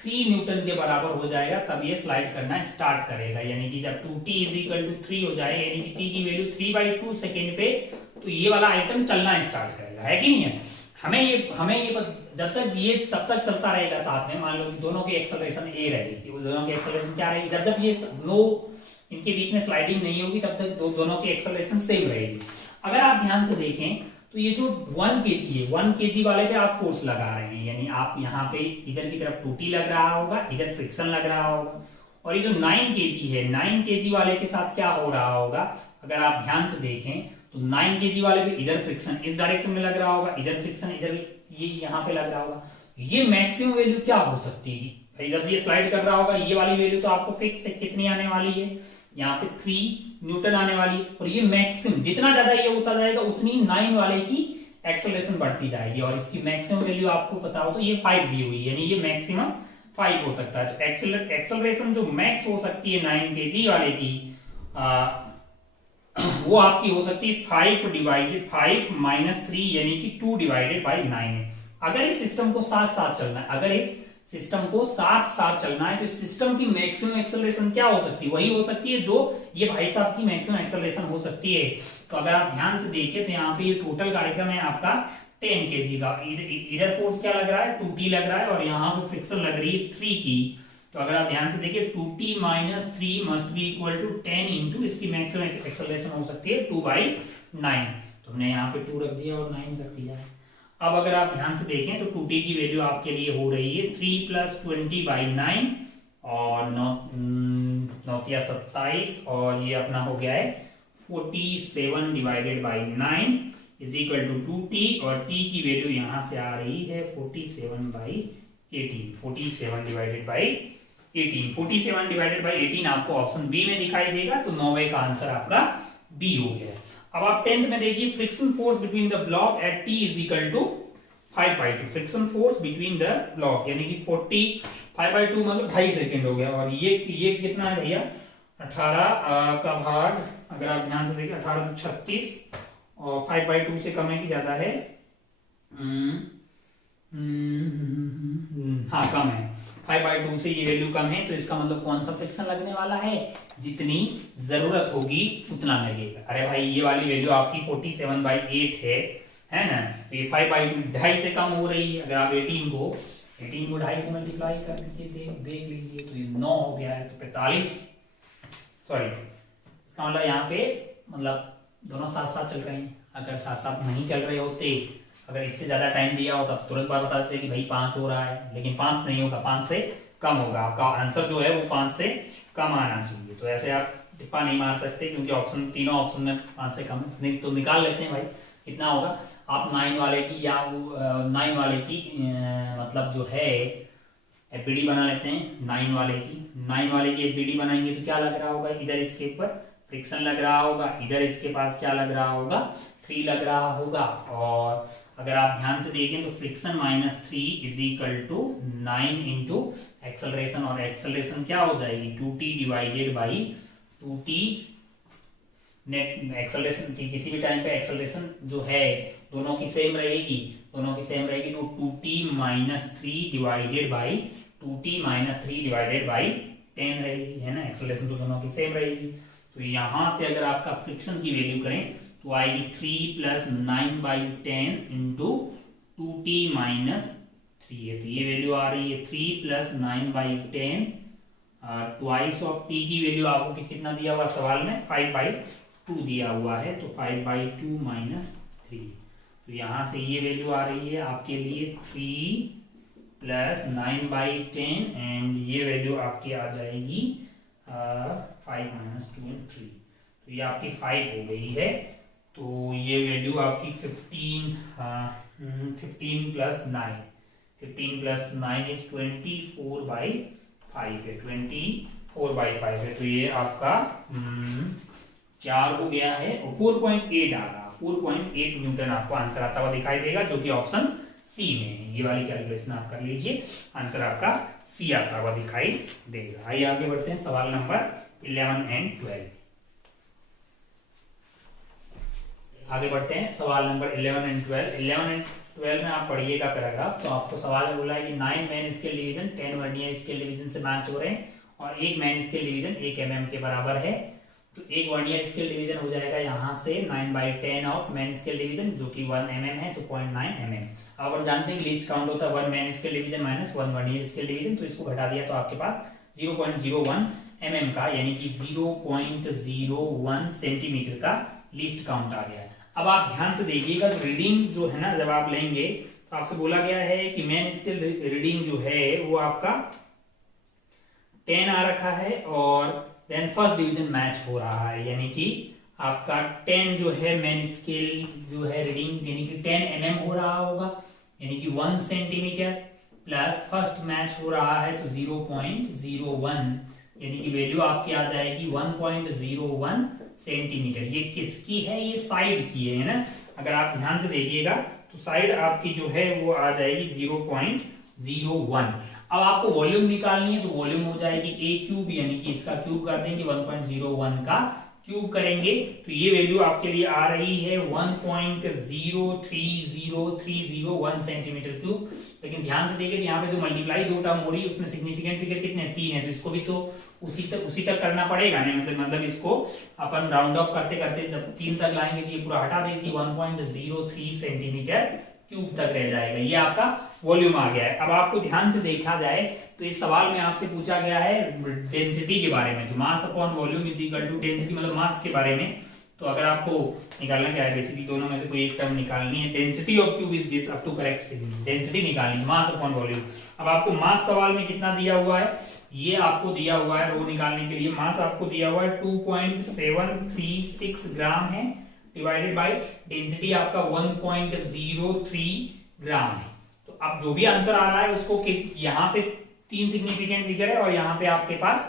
3 न्यूटन के बराबर हो जाएगा, तब ये स्लाइड करना स्टार्ट करेगा, यानी कि जब 2T = 3 हो जाए यानी कि T की वैल्यू 3/2 सेकेंड पे, तो ये वाला आइटम चलना स्टार्ट करेगा, है कि नहीं है। हमें ये जब तक ये तब तक चलता रहेगा साथ में, मान लो कि दोनों की एक्सेलरेशन ए रहेगी, वो दोनों की एक्सेलरेशन क्या रहेगी, जब ये इनके बीच में स्लाइडिंग नहीं होगी तब तक दोनों की एक्सेलरेशन सेम रहेगी। अगर आप ध्यान से देखें तो ये जो 1 kg है, 1 kg वाले पे आप फोर्स लगा रहे हैं, यानी आप यहाँ पे इधर की तरफ 2T लग रहा होगा, इधर फ्रिक्शन लग रहा होगा, और ये जो 9 kg है 9 kg वाले के साथ क्या हो रहा होगा, अगर आप ध्यान से देखें तो 9 kg वाले पे इधर फ्रिक्शन इस डायरेक्शन में लग रहा होगा, इधर फ्रिक्शन इधर ये यहाँ पे लग रहा होगा, ये मैक्सिमम वैल्यू क्या हो सकती है भाई, जब ये स्लाइड कर रहा होगा ये वाली वैल्यू तो आपको फिक्स है, कितनी आने वाली है, यहाँ पे 3 न्यूटन आने वाली है, और ये मैक्सिमम जितना ज्यादा ये होता जाएगा उतनी 9 वाले की एक्सेलरेशन बढ़ती जाएगी, और इसकी मैक्सिमम वैल्यू आपको पता हो तो ये 5 दी हुई है, यानी ये मैक्सिमम 5 हो सकता है। तो एक्सेलरेशन जो मैक्स हो सकती है 9 kg वाले की वो आपकी हो सकती है 5 - 3 यानी कि 2/9 है। अगर इस सिस्टम को साथ साथ चलना है, तो इस सिस्टम की मैक्सिमम एक्सेलरेशन क्या हो सकती है, वही हो सकती है जो ये भाई साहब की मैक्सिमम एक्सेलरेशन हो सकती है। तो अगर आप ध्यान से देखिए तो यहाँ पे ये टोटल कार्यक्रम है आपका 10 kg का, इधर फोर्स क्या लग रहा है 2T लग रहा है, और यहाँ पे फ्रिक्शन लग रही है 3 की, तो अगर आप ध्यान से देखिए 2t minus 3 must be equal to 10 into इसकी मैक्सिमम एक्सेलरेशन हो सकती है 2/9। तो हमने यहाँ पे 2 रख दिया और 9 रख दिया है। अब अगर आप ध्यान से देखें तो 2t की वैल्यू आपके लिए हो रही है 3 + 20/9 और 9×9 = 27 और ये अपना हो गया है 47/9 इज इक्वल टू 2t और t की वैल्यू यहाँ से आ रही है 47/18। 47/18 आपको ऑप्शन बी में दिखाई देगा, तो 9वें का आंसर आपका बी हो गया। अब आप 10th में देखिए friction force between the block at t is equal to 5/2। Friction force between the block यानी कि 5/2 मतलब 2.5 सेकेंड हो गया। और ये कितना है भैया 18 का भाग, अगर आप ध्यान से देखिए 18 × 36 और 5/2 से कम है कि ज्यादा है? हाँ कम है, 5/2 से ये वैल्यू कम है, तो इसका मतलब कौन सा फ्रिक्शन लगने वाला है? जितनी जरूरत होगी उतना लगेगा। अरे भाई ये वाली वैल्यू आपकी 47/8 है ना, तो ये 5/2 2.5 से कम हो रही है। अगर आप 18 को 2.5 से मल्टीप्लाई कर दीजिए, देख लीजिए तो ये 9 हो गया है, तो 45 सॉरी इसका मतलब यहाँ पे मतलब दोनों साथ साथ चल रहे हैं। अगर साथ साथ नहीं चल रहे होते, अगर इससे ज्यादा टाइम दिया होता तो तुरंत बार बता देते कि भाई 5 हो रहा है, लेकिन 5 नहीं होगा, 5 से कम होगा। आपका आंसर जो है वो 5 से कम आना चाहिए। तो ऐसे आप टिप्पा नहीं मार सकते क्योंकि ऑप्शन तीनों ऑप्शन में 5 से कम है। नहीं तो निकाल लेते हैं भाई कितना होगा। आप 9 वाले की या 9 वाले की मतलब जो है एफबीडी बना लेते हैं। 9 वाले की एफबीडी बनाएंगे तो क्या लग रहा होगा, इधर इसके ऊपर फ्रिक्शन लग रहा होगा, इधर इसके पास क्या लग रहा होगा 3 लग रहा होगा। और अगर आप ध्यान से देखें तो friction -3 is equal to 9 into acceleration, और एक्सेलरेशन क्या हो जाएगी 2t divided by 2t net. Acceleration की किसी भी टाइम पे एक्सेलरेशन जो है दोनों की सेम रहेगी, तो 2t - 3 डिवाइडेड बाई 10 रहेगी, है ना। एक्सेलरेशन तो दोनों की सेम रहेगी। तो यहां से अगर आपका फ्रिक्शन की वैल्यू करें तो आएगी 3 + 9/10 इंटू 2t - 3 है, तो ये वैल्यू आ रही है 3 + 9/10 ट्वाइस ऑफ t की वैल्यू आपको कितना दिया हुआ सवाल में 5/2 दिया हुआ है, तो 5/2 - 3। तो यहां से ये वैल्यू आ रही है आपके लिए 3 + 9/10 एंड ये वैल्यू आपकी आ जाएगी 5 - 2 and 3। तो ये आपकी 5 हो गई है। तो ये वैल्यू आपकी 15 + 9 इज 24/5 है, 24/5 है। तो ये आपका 4 हो गया है और 4.8 आ रहा, 4.8 न्यूटन आपको आंसर आता हुआ दिखाई देगा, जो कि ऑप्शन सी में है। ये वाली कैलकुलेशन आप कर लीजिए, आंसर आपका सी आता हुआ दिखाई देगा। आइए आगे बढ़ते हैं सवाल नंबर 11 एंड 12। आगे बढ़ते हैं सवाल नंबर 11 एंड 12। 11 एंड 12 में आप पढ़िएगा पैराग्राफ। तो आपको सवाल में बोला है कि 9 main scale division 10 vernier scale division से मैच हो रहे हैं और 1 मैन स्केल डिवीजन 1 mm के बराबर है। तो 1 वर्नियर स्केल डिवीजन हो जाएगा यहाँ से 9/10 ऑफ मैन स्केल डिवीजन, जो कि 1 mm है, तो 0.9 mm। अब हम जानते हैं कि लीस्ट काउंट होता है 1 main scale division - 1 vernier scale division, तो इसको घटा दिया तो आपके पास 0.01 mm का यानी कि 0.01 सेंटीमीटर का लीस्ट काउंट आ गया। अब आप ध्यान से देखिएगा तो रीडिंग जो है ना, जब आप लेंगे तो आपसे बोला गया है कि मैन स्केल रीडिंग जो है वो आपका 10 आ रखा है और देन फर्स्ट डिवीजन मैच हो रहा है, यानी कि आपका 10 जो है मैन स्केल जो है रीडिंग यानी कि 10 mm हो रहा होगा, यानी कि 1 सेंटीमीटर प्लस फर्स्ट मैच हो रहा है तो 0.01 यानी कि वैल्यू आपकी आ जाएगी 1.01 सेंटीमीटर। ये किसकी है, ये साइड की है ना। अगर आप ध्यान से देखिएगा तो साइड आपकी जो है वो आ जाएगी 0.01। अब आपको वॉल्यूम निकालनी है तो वॉल्यूम हो जाएगी a क्यूब, यानी कि इसका क्यूब कर देंगे 1.01 का क्यूब करेंगे तो ये वैल्यू आपके लिए आ रही है 1.03030 सेंटीमीटर क्यूब। लेकिन ध्यान से देखिए यहाँ पे जो मल्टीप्लाई 2 टर्म हो रही है उसमें सिग्निफिकेंट फिगर कितने 3 है, तो इसको भी तो उसी तक करना पड़ेगा ना। मतलब इसको अपन राउंड ऑफ करते करते जब 3 तक लाएंगे तो ये पूरा हटा दीजिए 1.03 सेंटीमीटर क्यूब तक रह जाएगा। ये आपका वॉल्यूम आ गया है। अब आपको ध्यान से देखा जाए तो इस सवाल में आपसे पूछा गया है डेंसिटी के बारे में, तो mass upon volume is equal to density, मतलब मास के बारे में। तो अगर आपको निकालना क्या है, बेसिकली दोनों में से कोई एक टर्म निकालनी है। Density of cube is this, up to correct significant, density निकालनी है, मास अपॉन वॉल्यूम। अब आपको मास सवाल में कितना दिया हुआ है, ये आपको दिया हुआ है, रो निकालने के लिए मास आपको दिया हुआ है 2.736 ग्राम है, डिवाइडेड बाय डेंसिटी आपका 1.03 ग्राम है। तो अब जो भी आंसर आ रहा है उसको यहाँ पे 3 सिग्निफिकेंट फिगर है और यहाँ पे आपके पास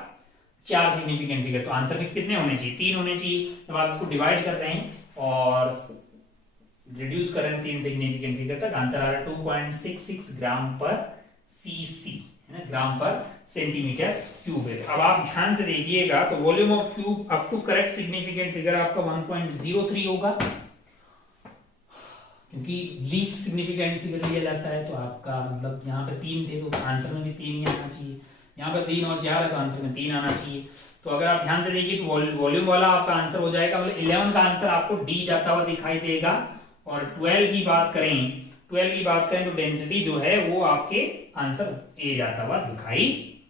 4 सिग्निफिकेंट फिगर, तो आंसर में कितने होने चाहिए, 3 होने चाहिए। जब आप इसको डिवाइड कर रहे हैं और रिड्यूस कर रहे हैं 3 सिग्निफिकेंट फिगर तक, आंसर आ रहा है 2.66 ग्राम पर सीसी, है ना, ग्राम पर सेंटीमीटर क्यूब है। अब आप ध्यान से देखिएगा तो volume of cube up to correct significant figure आपका 1.03 होगा, क्योंकि लीस्ट सिग्निफिकेंट फिगर लिया जाता है। तो आपका मतलब यहाँ पे 3 थे तो आंसर में भी 3 ही आना चाहिए, यहाँ पे 3 और 4 है तो आंसर में 3 आना चाहिए। तो अगर आप ध्यान से देखिए तो वॉल्यूम वाला आपका आंसर हो जाएगा, मतलब 11 का आंसर आपको डी जाता हुआ दिखाई देगा। और 12 की बात करें तो डेंसिटी जो है वो आपके आंसर ए जाता हुआ दिखाई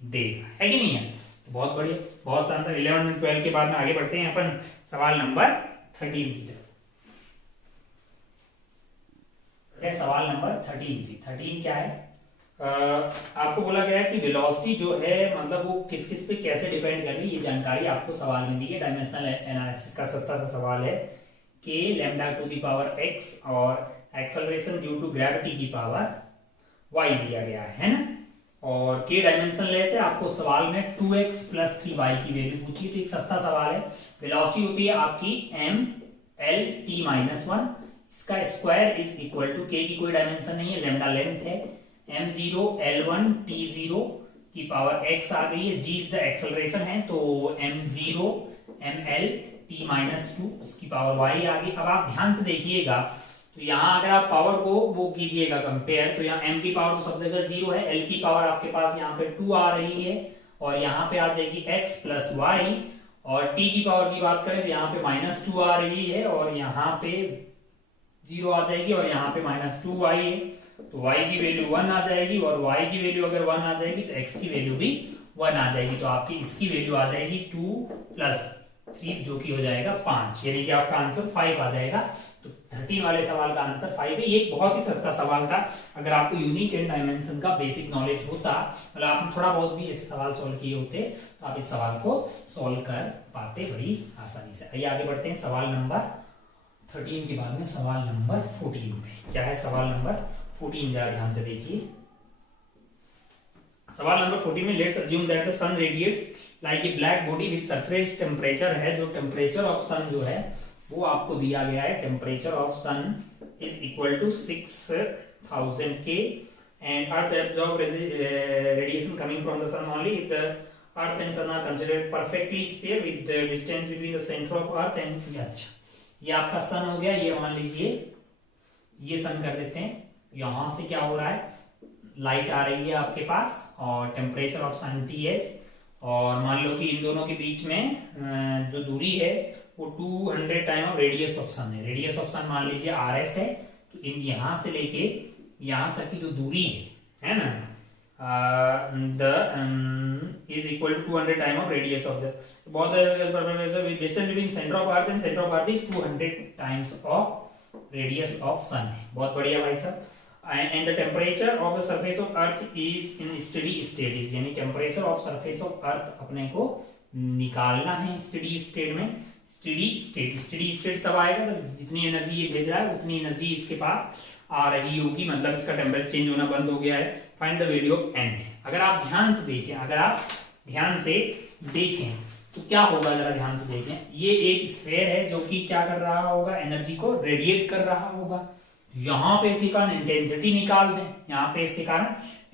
देगा, है कि नहीं है। तो बहुत बढ़िया, बहुत शानदार। 11 और 12 के बाद में आगे बढ़ते हैं अपन सवाल नंबर 13 की तरफ। सवाल नंबर 13 क्या है, आपको बोला गया है कि वेलोसिटी जो है मतलब वो किस किस पे कैसे डिपेंड कर रही है, ये जानकारी आपको सवाल में दी है। डायमेंशनल एनालिसिस का सस्ता सा सवाल है कि lambda to the power x और एक्सेलरेशन ड्यू टू ग्रेविटी की पावर y दिया गया है ना, और के डायमेंशन लेस है। आपको सवाल में 2x + 3y की वैल्यू पूछी, तो एक सस्ता सवाल है। वेलोसिटी होती है आपकी m/l(t-1), इसका स्क्वायर इज इक्वल टू, के की कोई डायमेंशन नहीं है, लैम्डा लेंथ है, m0 l1 t0 की पावर x आ गई है, g इज द एक्सेलरेशन है तो m0 ml t-2 उसकी पावर y आ गई। अब आप ध्यान से देखिएगा तो यहाँ अगर आप पावर को वो कीजिएगा कंपेयर, तो यहाँ m की पावर तो सब जगह 0 है, l की पावर आपके पास यहाँ पे 2 आ रही है और यहाँ पे आ जाएगी x + y, और t की पावर की बात करें तो यहाँ पे -2 आ रही है और यहाँ पे 0 आ जाएगी और यहाँ पे -2y है, तो y की वैल्यू 1 आ जाएगी और y की वैल्यू अगर 1 आ जाएगी तो x की वैल्यू भी 1 आ जाएगी। तो आपकी इसकी वैल्यू आ जाएगी 2 + 3 जो कि हो जाएगा 5, यानी कि आपका आंसर 5 आ जाएगा। तो 13 वाले सवाल का आंसर 5 है। ये एक बहुत ही सस्ता सवाल था। अगर आपको यूनिट एंड डायमेंशन का बेसिक नॉलेज होता, मतलब आपने थोड़ा बहुत भी ऐसे सवाल सॉल्व किए होते तो आप इस सवाल को सॉल्व कर पाते बड़ी आसानी से। आइए आगे बढ़ते हैं सवाल नंबर 13 के बाद में सवाल नंबर 14 पे। क्या है सवाल नंबर 14, जरा ध्यान से देखिए। सवाल नंबर 14 में let's assume that the sun radiates like a black body with surface temperature है, जो टेम्परेचर ऑफ सन जो है वो आपको दिया गया है। Temperature of sun is equal to 6000 K and earth absorb radiation coming from the sun only if the earth and sun are considered perfectly sphere with the distance between the center of earth and अच्छा, ये आपका सन हो गया। ये मान लीजिए ये सन कर देते हैं। यहां से क्या हो रहा है, लाइट आ रही है आपके पास और टेम्परेचर ऑफ सन Ts, और मान लो कि इन दोनों के बीच में जो दूरी है वो 200 time of radius of sun है। रेडियस ऑफ सन मान लीजिए RS है, तो इन यहां से लेके यहां तक की जो दूरी है ना, is equal to 200 time of radius of the distance between centre of earth and centre of earth is 200 times of radius of sun है। बहुत बढ़िया भाई साहब। and the temperature of the surface of earth is in steady state is, यानी temperature of surface of earth अपने को निकालना है steady state में। steady state तब आएगा जब जितनी एनर्जी ये भेज रहा है उतनी एनर्जी इसके पास आ रही होगी, मतलब इसका टेम्परेचर चेंज होना बंद हो गया है। Find the value of n। अगर आप ध्यान से देखें तो क्या होगा, जरा ध्यान से देखें। ये एक स्फीयर है जो कि क्या कर रहा होगा, एनर्जी को रेडिएट कर रहा होगा। यहाँ पे इसके कारण इंटेंसिटी निकाल दें, यहाँ पे इसके कारण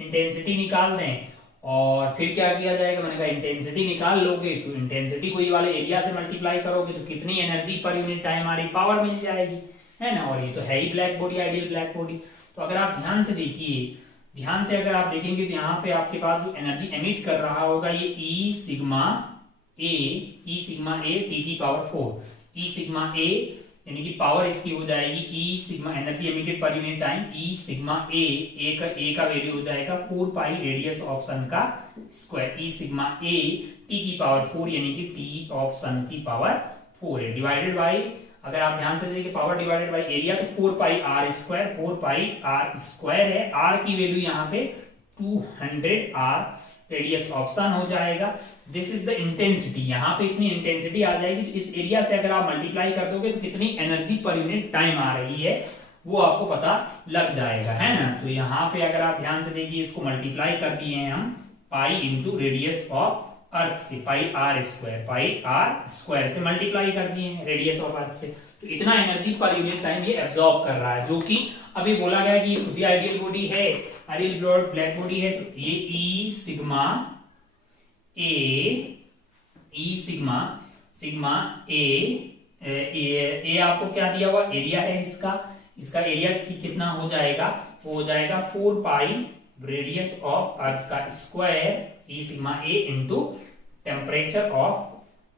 इंटेंसिटी निकाल दें और फिर क्या किया जाएगा, मैंने कहा इंटेंसिटी निकाल लोगे तो इंटेंसिटी को ये वाले एरिया से मल्टीप्लाई करोगे तो कितनी एनर्जी पर यूनिट टाइम हमारी पावर मिल जाएगी, है ना। और ये तो है ही black body, ideal black body. तो अगर आप ध्यान से देखिए, ध्यान से अगर आप देखेंगे तो यहाँ पे आपके पास जो एनर्जी एमिट कर रहा होगा ये ई सिग्मा ए टी की पावर 4, ई सिग्मा ए यानी कि पावर इसकी हो जाएगी E sigma energy emitted per unit time E sigma A का वैल्यू हो जाएगा 4 पाई रेडियस ऑफ सन का square E sigma A T की पावर 4 यानी कि टी ऑफ सन की पावर 4 है डिवाइडेड बाई, अगर आप ध्यान से देखिए पावर डिवाइडेड बाई एरिया तो 4 पाई आर स्क्वायर है। आर की वैल्यू यहाँ पे 200 आर रेडियस ऑफ सन हो जाएगा। दिस इज द इंटेंसिटी, यहाँ पे इतनी इंटेंसिटी आ जाएगी। तो इस एरिया से अगर आप मल्टीप्लाई कर दोगे तो कितनी एनर्जी पर यूनिट टाइम आ रही है वो आपको पता लग जाएगा, है ना। तो यहाँ पे अगर आप ध्यान से देखिए इसको मल्टीप्लाई कर दिए हैं हम pi into radius of earth से, पाई आर स्क्वायर से मल्टीप्लाई कर दिए हैं रेडियस ऑफ अर्थ से। तो इतना एनर्जी पर यूनिट टाइम ये एब्जॉर्ब कर रहा है, जो कि अभी बोला गया कि ये खुद ही आइडियल बॉडी है, आइडियल ब्लैक बॉडी है। तो ये ई सिग्मा ए आपको क्या दिया हुआ एरिया है इसका एरिया कितना हो जाएगा, वो हो जाएगा 4 पाई रेडियस ऑफ अर्थ का square E sigma A into temperature of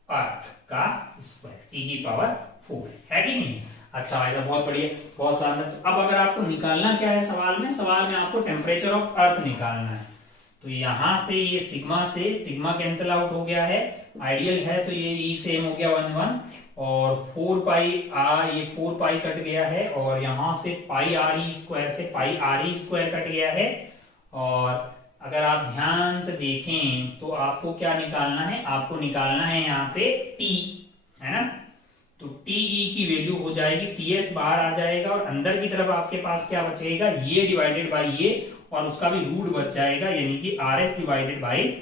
earth का स्क्वायर टी की पावर 4 है कि नहीं। अच्छा आएगा, बहुत बढ़िया, बहुत शानदार। तो अब अगर आपको निकालना क्या है सवाल में आपको टेम्परेचर ऑफ अर्थ निकालना है। तो यहां से ये सिग्मा से सिग्मा कैंसिल आउट हो गया है, आइडियल है तो ये ई सेम हो गया 1 1 और 4 पाई ये 4 पाई कट गया है और यहां से पाई आर ई स्क्वायर से पाई आर ई स्क्वायर कट गया है। और अगर आप ध्यान से देखें तो आपको क्या निकालना है, आपको निकालना है यहाँ पे टी, है ना। तो टी ई की वैल्यू हो जाएगी, टी एस बाहर आ जाएगा और अंदर की तरफ आपके पास क्या बचेगा, ये डिवाइडेड बाई ये और उसका भी रूट बच जाएगा, यानी कि R S divided by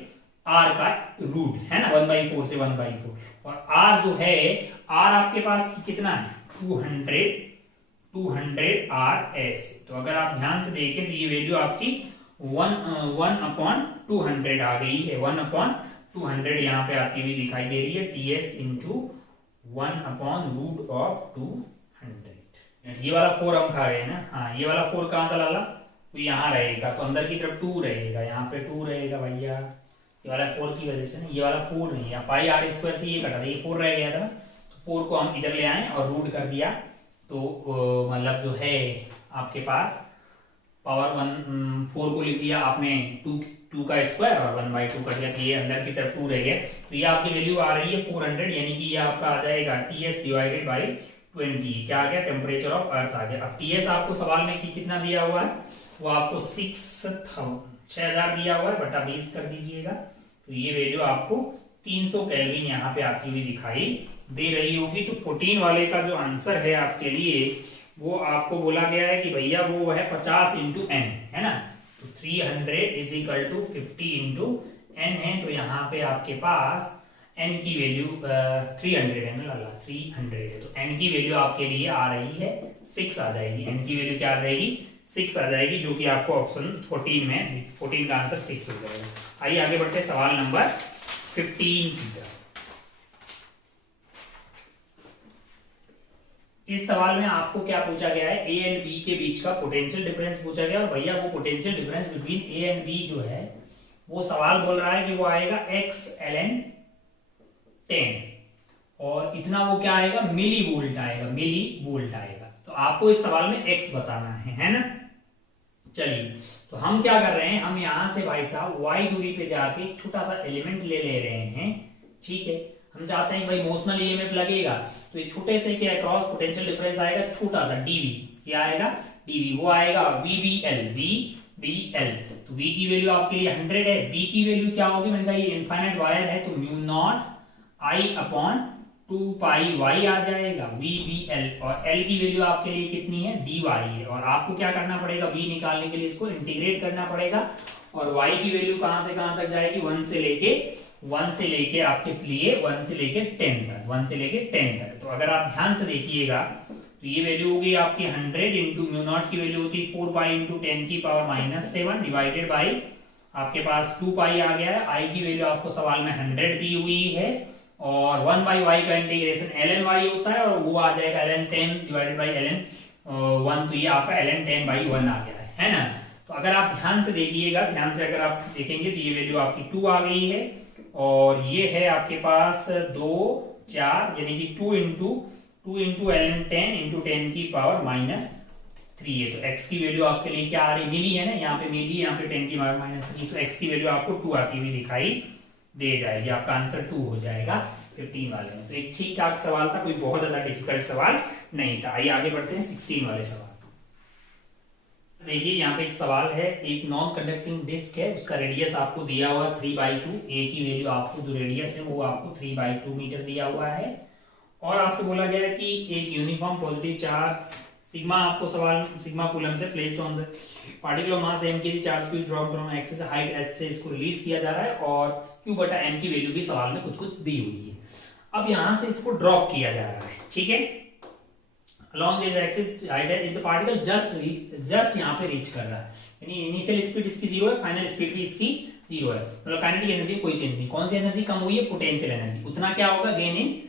R का रूट, है ना, 1/4 से 1/4। और आर जो है, आर आपके पास कितना है 200 आर एस। तो अगर आप ध्यान से देखें तो ये वैल्यू आपकी 1/200 आ गई है, 1/200 यहाँ पे आती हुई दिखाई दे रही है, टी एस इंटू 1/√200। ये वाला 4 हम खा गए ना, हाँ ये वाला 4 कहाँ था लाला, तो यहाँ रहेगा, तो अंदर की तरफ 2 रहेगा, यहाँ पे 2 रहेगा भैया, ये वाला 4 की वजह से ना, ये वाला 4 नहीं है, पाई आर स्क्वायर से ये कटा था, ये 4 रह गया था। तो 4 को हम इधर ले आए और रूट कर दिया, तो मतलब जो है आपके पास पावर 4 को लिख दिया आपने 2 का स्क्वायर और 1/2 कर दिया, तो ये अंदर की तरफ 2 रह गया। तो ये आपकी वैल्यू आ रही है 400, यानी कि ये आपका आ जाएगा टी एस डिवाइडेड बाई 20, क्या आ गया, टेम्परेचर ऑफ अर्थ आ गया। अब टी एस आपको सवाल में कितना दिया हुआ है, वो आपको 6000 दिया हुआ है, बटा 20 कर दीजिएगा। तो ये वैल्यू आपको 300 केल्विन यहाँ पे आती हुई दिखाई दे रही होगी। तो 14 वाले का जो आंसर है आपके लिए, वो आपको बोला गया है कि भैया वो है 50 इंटू एन, है ना। तो 300 is equal to 50 into n है। तो यहाँ पे आपके पास एन की वैल्यू 300 है ना लाला, 300 है। तो एन की वैल्यू आपके लिए आ रही है 6 आ जाएगी, एन की वैल्यू क्या आ जाएगी, 6 आ जाएगी, जो कि आपको ऑप्शन 14 में 14 का आंसर 6 हो जाएगा। आइए आगे बढ़ते सवाल नंबर 15 की तरफ। इस सवाल में आपको क्या पूछा गया है, ए एंड बी के बीच का पोटेंशियल डिफरेंस पूछा गया। और भैया वो potential difference between A and B जो है, वो सवाल बोल रहा है कि वो आएगा x ln 10 और इतना वो क्या आएगा, मिली वोल्ट आएगा। तो आपको इस सवाल में x बताना है ना। चलिए तो हम क्या कर रहे हैं, हम यहां से भाई साहब y दूरी पे जाके एक छोटा सा एलिमेंट ले रहे हैं, ठीक है। हम चाहते हैं कि भाई मोशनल ईएमएफ लगेगा, तो एक छोटे से के अक्रॉस पोटेंशियल डिफरेंस आएगा छोटा सा dv, क्या आएगा dv, वो आएगा vbl। तो v की वैल्यू आपके लिए 100 है, b की वैल्यू क्या होगी, मैंने कहा ये इनफाइनाइट वायर है तो mu naught I upon 2 pi y आ जाएगा vbl। और l की वैल्यू आपके लिए कितनी है, dy है। और आपको क्या करना पड़ेगा, v निकालने के लिए इसको इंटीग्रेट करना पड़ेगा। और y की वैल्यू कहां से कहां तक जाएगी, 1 से लेके आपके लिए 1 से लेके 10 तक। तो अगर आप ध्यान से देखिएगा तो ये वैल्यू होगी आपकी 100 इंटू म्यू नॉट की वैल्यू होती है 4 पाई इंटू 10 की पावर -7 डिवाइडेड बाई आपके पास 2 पाई आ गया है। आई की वैल्यू आपको सवाल में 100 दी हुई है और 1 बाई वाई का इंटीग्रेशन ln y होता है और वो आ जाएगा ln 10 डिवाइडेड बाई ln 1। तो ये आपका ln 10/1 आ गया है ना। तो अगर आप ध्यान से देखिएगा, ध्यान से अगर आप देखेंगे तो ये वैल्यू आपकी 2 आ गई है और ये है आपके पास 2 4 यानी कि 2 इंटू 2 इंटू ln 10 इंटू 10 की पावर माइनस 3 है। तो x की वैल्यू आपके लिए क्या आ रही, मिली है ना, यहाँ पे मिली, यहाँ पे 10 की पावर माइनस 3, तो x की वैल्यू आपको 2 आती हुई दिखाई दे जाएगी। आपका आंसर 2 हो जाएगा 15 वाले में। तो एक ठीक ठाक सवाल था, कोई बहुत ज्यादा डिफिकल्ट सवाल नहीं था। आइए आगे बढ़ते हैं 16 वाले सवाल। देखिए यहाँ पे एक सवाल है, एक नॉन कंडक्टिंग डिस्क है, उसका रेडियस आपको दिया हुआ 3/2, ए की वैल्यू आपको जो रेडियस है वो आपको 3/2 मीटर दिया हुआ है, और आपसे बोला गया है कि एक यूनिफॉर्म पॉजिटिव चार्ज सिग्मा, आपको सवाल सिग्मा कूलम से placed on the particle of mass m के चार्ज को ड्रॉप फ्रॉम x से हाइट h से इसको रिलीज किया जा रहा है, और q बटा m की वैल्यू भी सवाल में कुछ कुछ दी हुई है। अब यहां से इसको ड्रॉप किया जा रहा है, ठीक है, along this axis height है, the particle just यहाँ पे रीच कर रहा है, यानी इनिशियल स्पीड इसकी 0 है, फाइनल स्पीड भी इसकी 0 है, मतलब काइनेटिक एनर्जी कोई चेंज नहीं। कौन सी एनर्जी कम हुई है, पोटेंशियल एनर्जी, उतना क्या होगा गेन इन,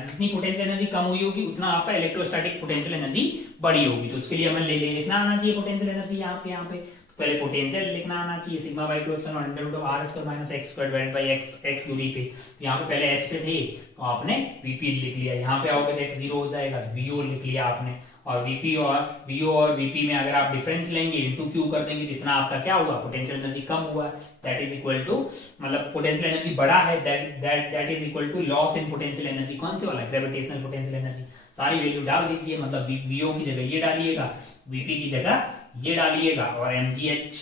जितनी पोटेंशियल एनर्जी कम हुई होगी उतना आपका इलेक्ट्रोस्टैटिक पोटेंशियल एनर्जी बड़ी होगी। तो उसके लिए हमें लिखना आना चाहिए पोटेंशियल एनर्जी यहाँ पे तो पहले पोटेंशियल लिखना आना चाहिए, sigma by 2 epsilon under root of r square minus x square divided by x दूरी पे, तो यहाँ पे पहले एच पे थे तो आपने वीपी लिख लिया, यहाँ पे आओगे तो एक्स 0 हो जाएगा, वीओ लिख लिया आपने, और वीपी और वीओ और वीपी में अगर आप डिफरेंस लेंगे इनटू क्यू कर देंगे तो इतना आपका क्या हुआ, पोटेंशियल एनर्जी कम हुआ, दैट इज इक्वल टू, मतलब पोटेंशियल एनर्जी बड़ा है, that is equal to loss in potential energy, कौन से वाला, ग्रेविटेशनल पोटेंशियल एनर्जी। सारी वैल्यू डाल दीजिए, मतलब वीओ की जगह ये डालिएगा, वीपी की जगह ये डालिएगा, और mgh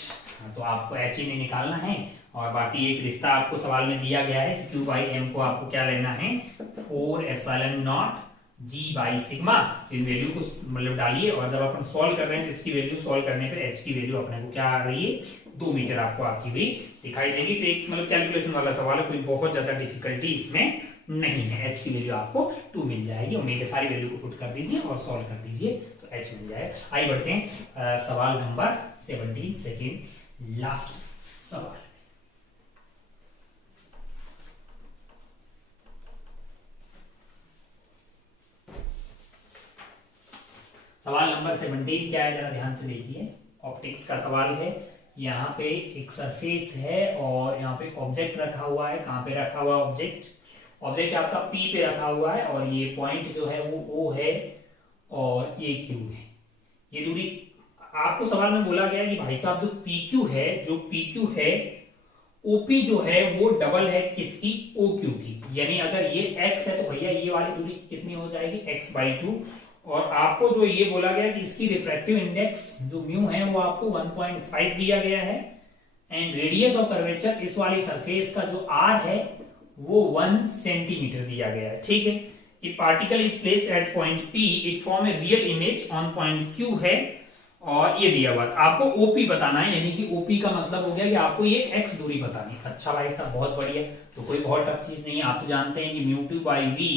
तो आपको एच ही नहीं निकालना है, और बाकी एक रिश्ता आपको सवाल में दिया गया है कि Q बाई M को आपको क्या लेना है, 4 epsilon not G by sigma. In value को मतलब डालिए, और जब अपन सॉल्व कर रहे हैं तो इसकी वैल्यू सॉल्व करने पे H की वैल्यू अपने को क्या आ रही है, 2 मीटर आपको आती हुई दिखाई देगी। तो एक मतलब कैलकुलेशन वाला सवाल है, कोई बहुत ज्यादा डिफिकल्टी इसमें नहीं है, H की वैल्यू आपको 2 मिल जाएगी। उम्मीद है सारी वैल्यू को पुट कर दीजिए और सॉल्व कर दीजिए तो H मिल जाए। आइए बढ़ते हैं सवाल नंबर 17, सेकेंड लास्ट सवाल। सवाल नंबर 17 क्या है, जरा ध्यान से देखिए, ऑप्टिक्स का सवाल है। यहाँ पे एक सरफेस है और यहाँ पे ऑब्जेक्ट रखा हुआ है, कहाँ पे रखा हुआ ऑब्जेक्ट, ऑब्जेक्ट आपका P पे रखा हुआ है, और ये पॉइंट जो है वो O है और ये Q है। ये दूरी आपको सवाल में बोला गया कि भाई साहब जो PQ है, जो PQ है OP जो है वो डबल है किसकी, OQ की, यानी अगर ये x है तो भैया ये वाली दूरी कितनी हो जाएगी, x/2, और आपको जो ये बोला गया कि इसकी रिफ्रैक्टिव इंडेक्स जो म्यू है वो आपको 1.5 दिया गया है, एंड रेडियस ऑफ कर्वेचर इस वाली सरफेस का जो r है वो 1 सेंटीमीटर दिया गया है, ठीक है। ए particle is placed at point P, it form a real image on point Q है, और ये दिया हुआ था आपको OP बताना है, यानी कि OP का मतलब हो गया कि आपको ये x दूरी बतानी है। अच्छा भाई साहब बहुत बढ़िया, तो कोई बहुत टफ चीज नहीं है, आप तो जानते हैं कि μ2 by v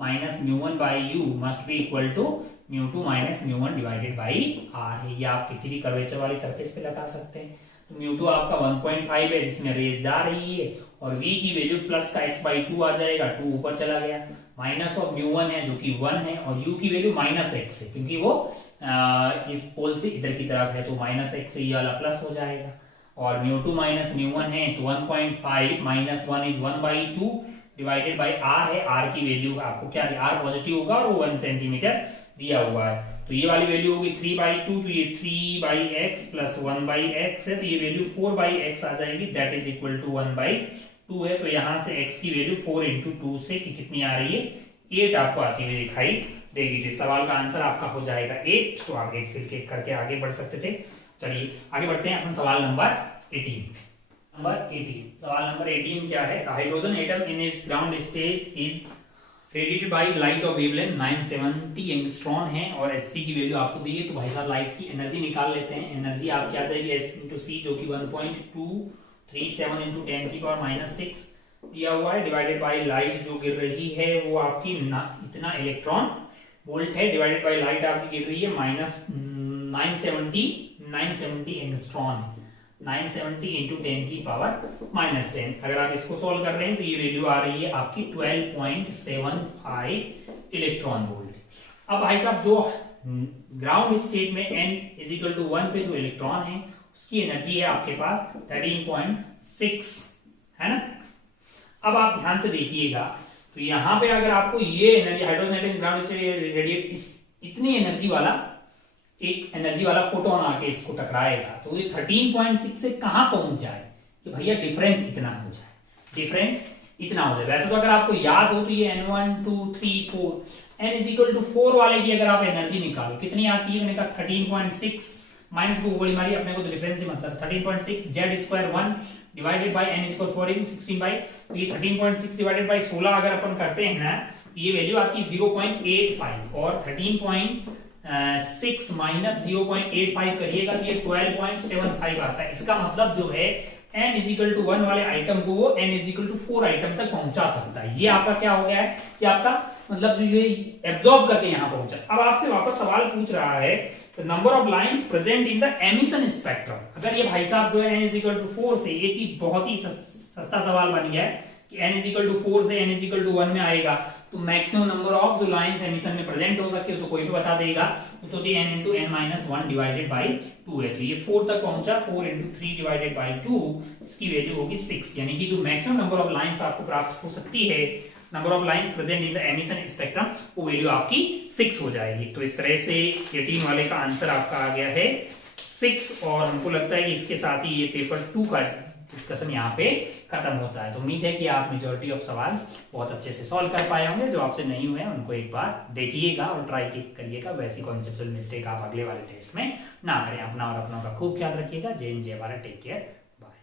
minus μ1 by u must be equal to μ2 minus μ1 divided by r है। ये आप किसी भी कर्वेचर वाली सरफेस पे लगा सकते हैं। तो μ2 आपका 1.5 है जिसमें रेज जा रही है, और v की वैल्यू प्लस का x/2 आ जाएगा, 2 ऊपर चला गया, माइनस ऑफ μ1 है जो कि 1 है, और u की वैल्यू माइनस x है क्योंकि वो इस पोल से इधर की तरफ है, तो माइनस x से ये वाला प्लस हो जाएगा, और μ2 माइनस μ1 है तो 1.5 minus 1 is 1/2 divided by r है, r की वैल्यू आपको क्या दी, r पॉजिटिव होगा और वो 1 सेंटीमीटर दिया हुआ है, तो ये वाली वैल्यू होगी 3/2, तो ये 3/x प्लस 1/x है, तो ये वैल्यू 4/x आ जाएगी, दैट इज इक्वल टू 1/2 है। तो यहाँ से x की वैल्यू 4 इंटू 2 से कितनी आ रही है, 8 आपको आती हुई दिखाई देगी। तो सवाल का आंसर आपका हो जाएगा 8, तो आप 8 फिल करके आगे बढ़ सकते थे। चलिए आगे बढ़ते हैं अपन सवाल नंबर 18। सवाल नंबर 18 क्या है, hydrogen atom in its ground state is radiated by light of wavelength 970 angstrom है, और Hc की वैल्यू आपको दी है। तो भाई साहब लाइट की एनर्जी निकाल लेते हैं। एनर्जी आपकी आ जाएगी S इंटू सी, जो कि 1.237 इंटू 10 की पावर माइनस 6 दिया हुआ है, डिवाइडेड बाय लाइट जो गिर रही है वो आपकी इतना इलेक्ट्रॉन वोल्ट है, डिवाइडेड बाय लाइट आपकी गिर रही है माइनस 970 एंगस्ट्रॉन, 970 इंटू 10 की पावर माइनस 10। अगर आप इसको सॉल्व कर रहे हैं तो ये वैल्यू आ रही है आपकी 12.75 इलेक्ट्रॉन वोल्ट। अब भाई साहब जो ग्राउंड स्टेट में n इज इक्वल टू 1 पे जो इलेक्ट्रॉन है उसकी एनर्जी है आपके पास 13.6 है ना। अब आप ध्यान से देखिएगा तो यहाँ पे अगर आपको ये एनर्जी हाइड्रोजन एटम ग्राउंड से रेडिएट इतनी एनर्जी वाला एक एनर्जी वाला फोटोन आके इसको टकराएगा, तो ये 13.6 से कहां पहुंच जाए कि भैया डिफरेंस इतना हो जाए, डिफरेंस इतना हो जाए। वैसे तो अगर आपको याद हो तो ये n1 2 3 4 n is equal to 4 वाले की अगर आप एनर्जी निकालो कितनी आती है, मैंने कहा 13.6 माइनस 2 बड़ी मारी, अपने को तो डिफरेंस ही मतलब 13.6 Z square 1 divided by n square 4 in 16 by, तो ये 13.6 डिवाइडेड बाय 16 अगर अपन करते हैं ना, ये वैल्यू आती है 0.85 और 13.6 माइनस 0.85 करिएगा तो ये 12.75 आता है। इसका मतलब जो है n इज इक्वल टू 1 वाले आइटम को वो n is equal to 4 item तक पहुंचा सकता है। ये आपका क्या हो गया है कि आपका मतलब जो ये एब्जॉर्ब करके यहां पहुंचा। अब आपसे वापस सवाल पूछ रहा है the number of lines present in the emission spectrum. अगर ये भाई साहब जो है n इज इक्वल टू 4 से, एक ही बहुत ही सस्ता सवाल बन गया है कि n इज इक्वल टू 4 से n इज इक्वल टू 1 में आएगा तो मैक्सिमम नंबर ऑफ जो लाइंस एमिशन में प्रेजेंट हो सकती है तो कोई भी बता देगा, तो n into n minus 1 divided by 2 है, तो ये 4 तक पहुंचा, 4 into 3 डिवाइडेड बाई 2 इसकी वैल्यू होगी 6, यानी कि जो मैक्सिमम नंबर ऑफ लाइंस आपको प्राप्त हो सकती है, number of lines present in the emission spectrum, वो वैल्यू आपकी 6 हो जाएगी। तो इस तरह से 18 वाले का आंसर आपका आ गया है 6, और हमको लगता है कि इसके साथ ही ये पेपर 2 का डिस्कशन यहाँ पे खत्म होता है। तो उम्मीद है कि आप मेजॉरिटी ऑफ सवाल बहुत अच्छे से सॉल्व कर पाए होंगे। जो आपसे नहीं हुए हैं उनको एक बार देखिएगा और ट्राई करिएगा, वैसी कॉन्सेप्चुअल मिस्टेक आप अगले वाले टेस्ट में ना करें। अपना और अपनों का खूब ख्याल रखिएगा। जय हिंद, जय भारत, टेक केयर, बाय।